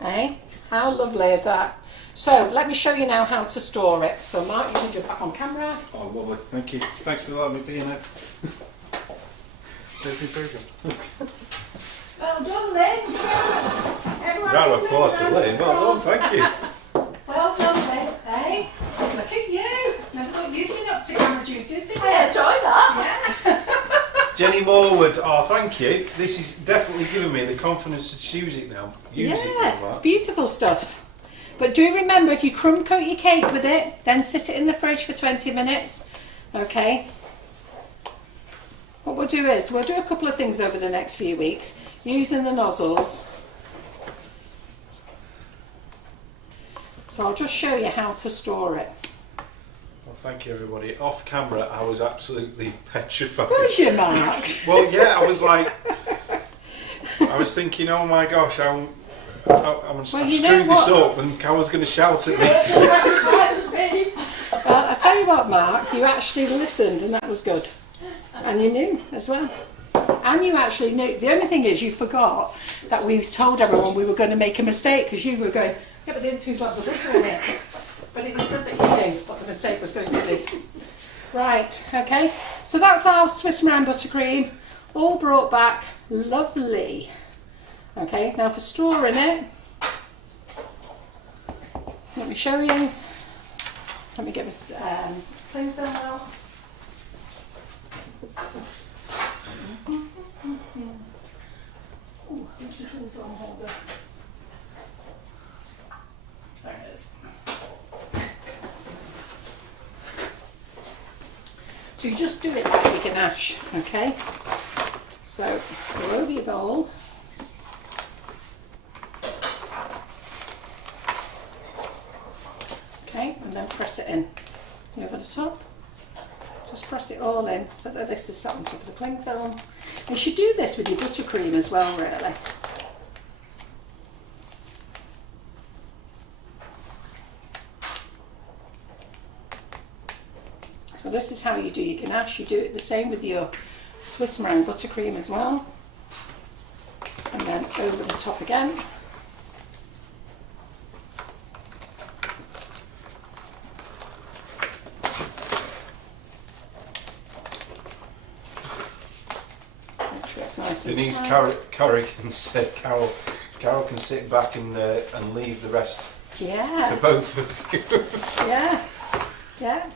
Eh? How lovely is that? So, let me show you now how to store it. So, Mark, you can jump back on camera. Oh, lovely. Thank you. Thanks for letting me be in it. There's me program. Well done, Lynn. Everyone Round give of applause Lynn to a round Lynn. of Well done, applause. thank you. Well done, Lynn. Eh? Look at you. Never thought you'd been up to camera duties, did you? I enjoy that. Yeah. Jenny Morwood, oh thank you. This is definitely giving me the confidence to choose it now. Use it Yeah, and it's that. beautiful stuff. But do remember, if you crumb coat your cake with it, then sit it in the fridge for 20 minutes. Okay. What we'll do is, we'll do a couple of things over the next few weeks using the nozzles. So I'll just show you how to store it. Well, thank you everybody. Off camera I was absolutely petrified. Where's your Mark? Well yeah, I was like, I was thinking, oh my gosh, I'm Well, you screwing know this what? up and Carol's going to shout at me. Well, I tell you what, Mark, you actually listened and that was good. And you knew as well. And you actually knew. The only thing is you forgot that we told everyone we were going to make a mistake because you were going, yeah, but the 2 slabs of butter in it. But it was good that you knew what the mistake was going to be. Right, okay. So that's our Swiss meringue buttercream. All brought back. Lovely. Okay, now for storing it, let me show you. Let me get this cling film out. Ooh, where's the cling film holder? There it is. So you just do it like your ganache, okay? So go over your bowl. Okay, and then press it in over the top. Just press it all in so that this is sat on top of the cling film. You should do this with your buttercream as well, really. So this is how you do your ganache. You do it the same with your Swiss meringue buttercream as well. And then over the top again. Nice Denise Corrigan said Carol can sit back and leave the rest yeah. to both of you. Yeah, yeah.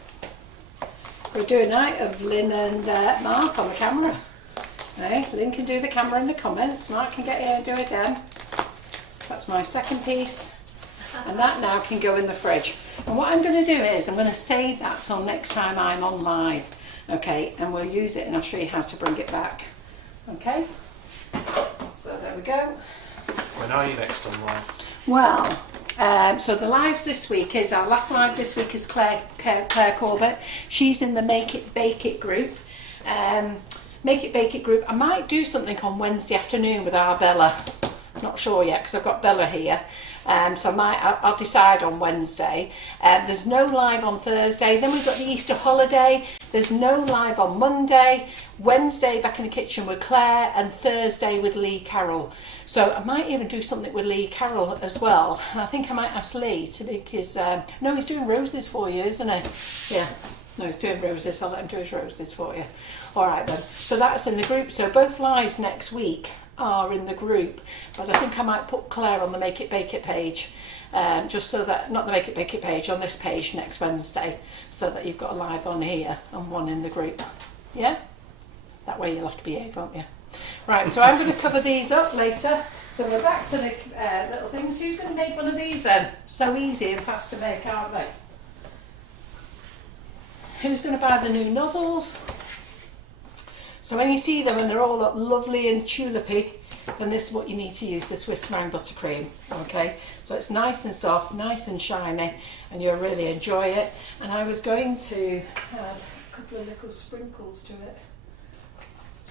We'll do a night of Lynn and Mark on the camera. Hey, Lynn can do the camera in the comments. Mark can get here and do it then. That's my second piece. And that now can go in the fridge. And what I'm going to do is I'm going to save that till next time I'm on live. Okay, and we'll use it and I'll show you how to bring it back. Okay, so there we go. When are you next on live? Well, so the lives this week is, our last live this week is Claire Corbett. She's in the Make It Bake It group. Make It Bake It group. I might do something on Wednesday afternoon with our Bella. Not sure yet because I've got Bella here. So I'll decide on Wednesday. There's no live on Thursday. Then we've got the Easter holiday. There's no live on Monday. Wednesday back in the kitchen with Claire, and Thursday with Lee Carroll. So I might even do something with Lee Carroll as well. I think I might ask Lee to make his... no, he's doing roses for you, isn't he? Yeah. No, he's doing roses. I'll let him do his roses for you. All right then. So that's in the group. So both lives next week are in the group, but I think I might put Claire on the Make It Bake It page, just so that, not the Make It Bake It page, on this page next Wednesday, so that you've got a live on here and one in the group. Yeah? That way you'll have to behave, won't you? Right, so I'm going to cover these up later. So we're back to the little things. Who's going to make one of these then? So easy and fast to make, aren't they? Who's going to buy the new nozzles? So when you see them and they're all up lovely and tulipy, then this is what you need to use, the Swiss meringue buttercream. Okay, so it's nice and soft, nice and shiny, and you'll really enjoy it. And I was going to add a couple of little sprinkles to it.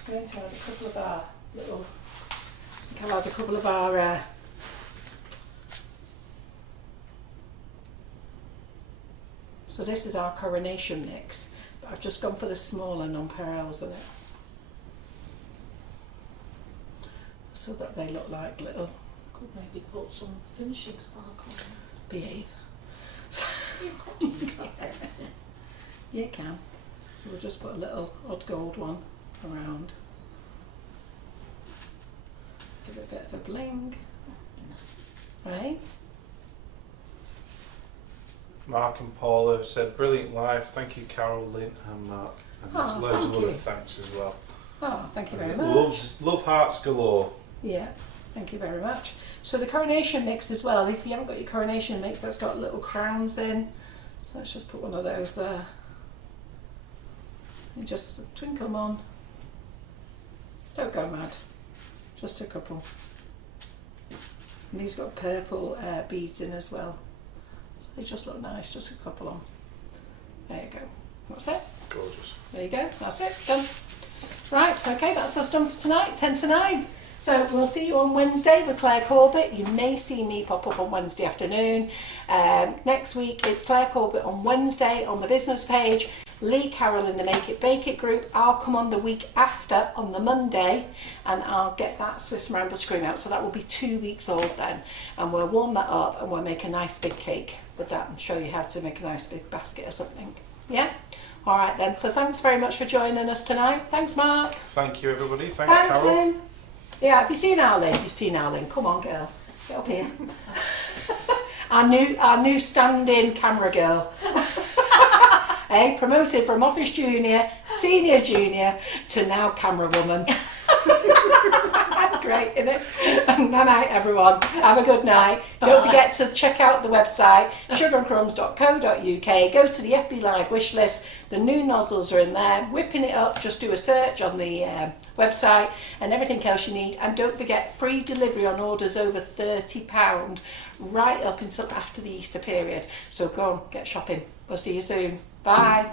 I was going to add a couple of our little, I think I'll add a couple of our so this is our coronation mix, but I've just gone for the smaller nonpareils in it, so that they look like little. Could maybe put some finishing sparkle on. Behave. Yeah, you can. So we'll just put a little odd gold one around. Give it a bit of a bling. Right? Mark and Paula have said, brilliant live. Thank you, Carol, Lynn and Mark. And there's loads of other thanks as well. Oh, thank you very much. Love hearts galore. Yeah, thank you very much. So the coronation mix as well, if you haven't got your coronation mix, that's got little crowns in. So let's just put one of those there. And just twinkle them on. Don't go mad. Just a couple. And these got purple beads in as well. So they just look nice, just a couple on. There you go. What's that? Gorgeous. There you go, that's it, done. Right, okay, that's us done for tonight, 10 to 9. So we'll see you on Wednesday with Claire Corbett. You may see me pop up on Wednesday afternoon. Next week it's Claire Corbett on Wednesday on the business page, Lee Carroll in the Make It Bake It group. I'll come on the week after on the Monday and I'll get that Swiss meringue buttercream out. So that will be 2 weeks old then. And we'll warm that up and we'll make a nice big cake with that and show you how to make a nice big basket or something. Yeah? All right then. So thanks very much for joining us tonight. Thanks, Mark. Thank you, everybody. Thanks, Carol. Lynn. Yeah, have you seen Arlene? You've seen Arlene. Come on, girl. Get up here. our new stand-in camera girl. Hey, promoted from office junior, senior junior to now camera woman. Great, isn't it? Good night, everyone. Have a good night. Don't forget to check out the website, sugarandcrumbs.co.uk. Go to the FB Live wish list. The new nozzles are in there. Whipping it up. Just do a search on the website and everything else you need. And don't forget, free delivery on orders over £30 right up until after the Easter period. So go on, get shopping. We'll see you soon. Bye.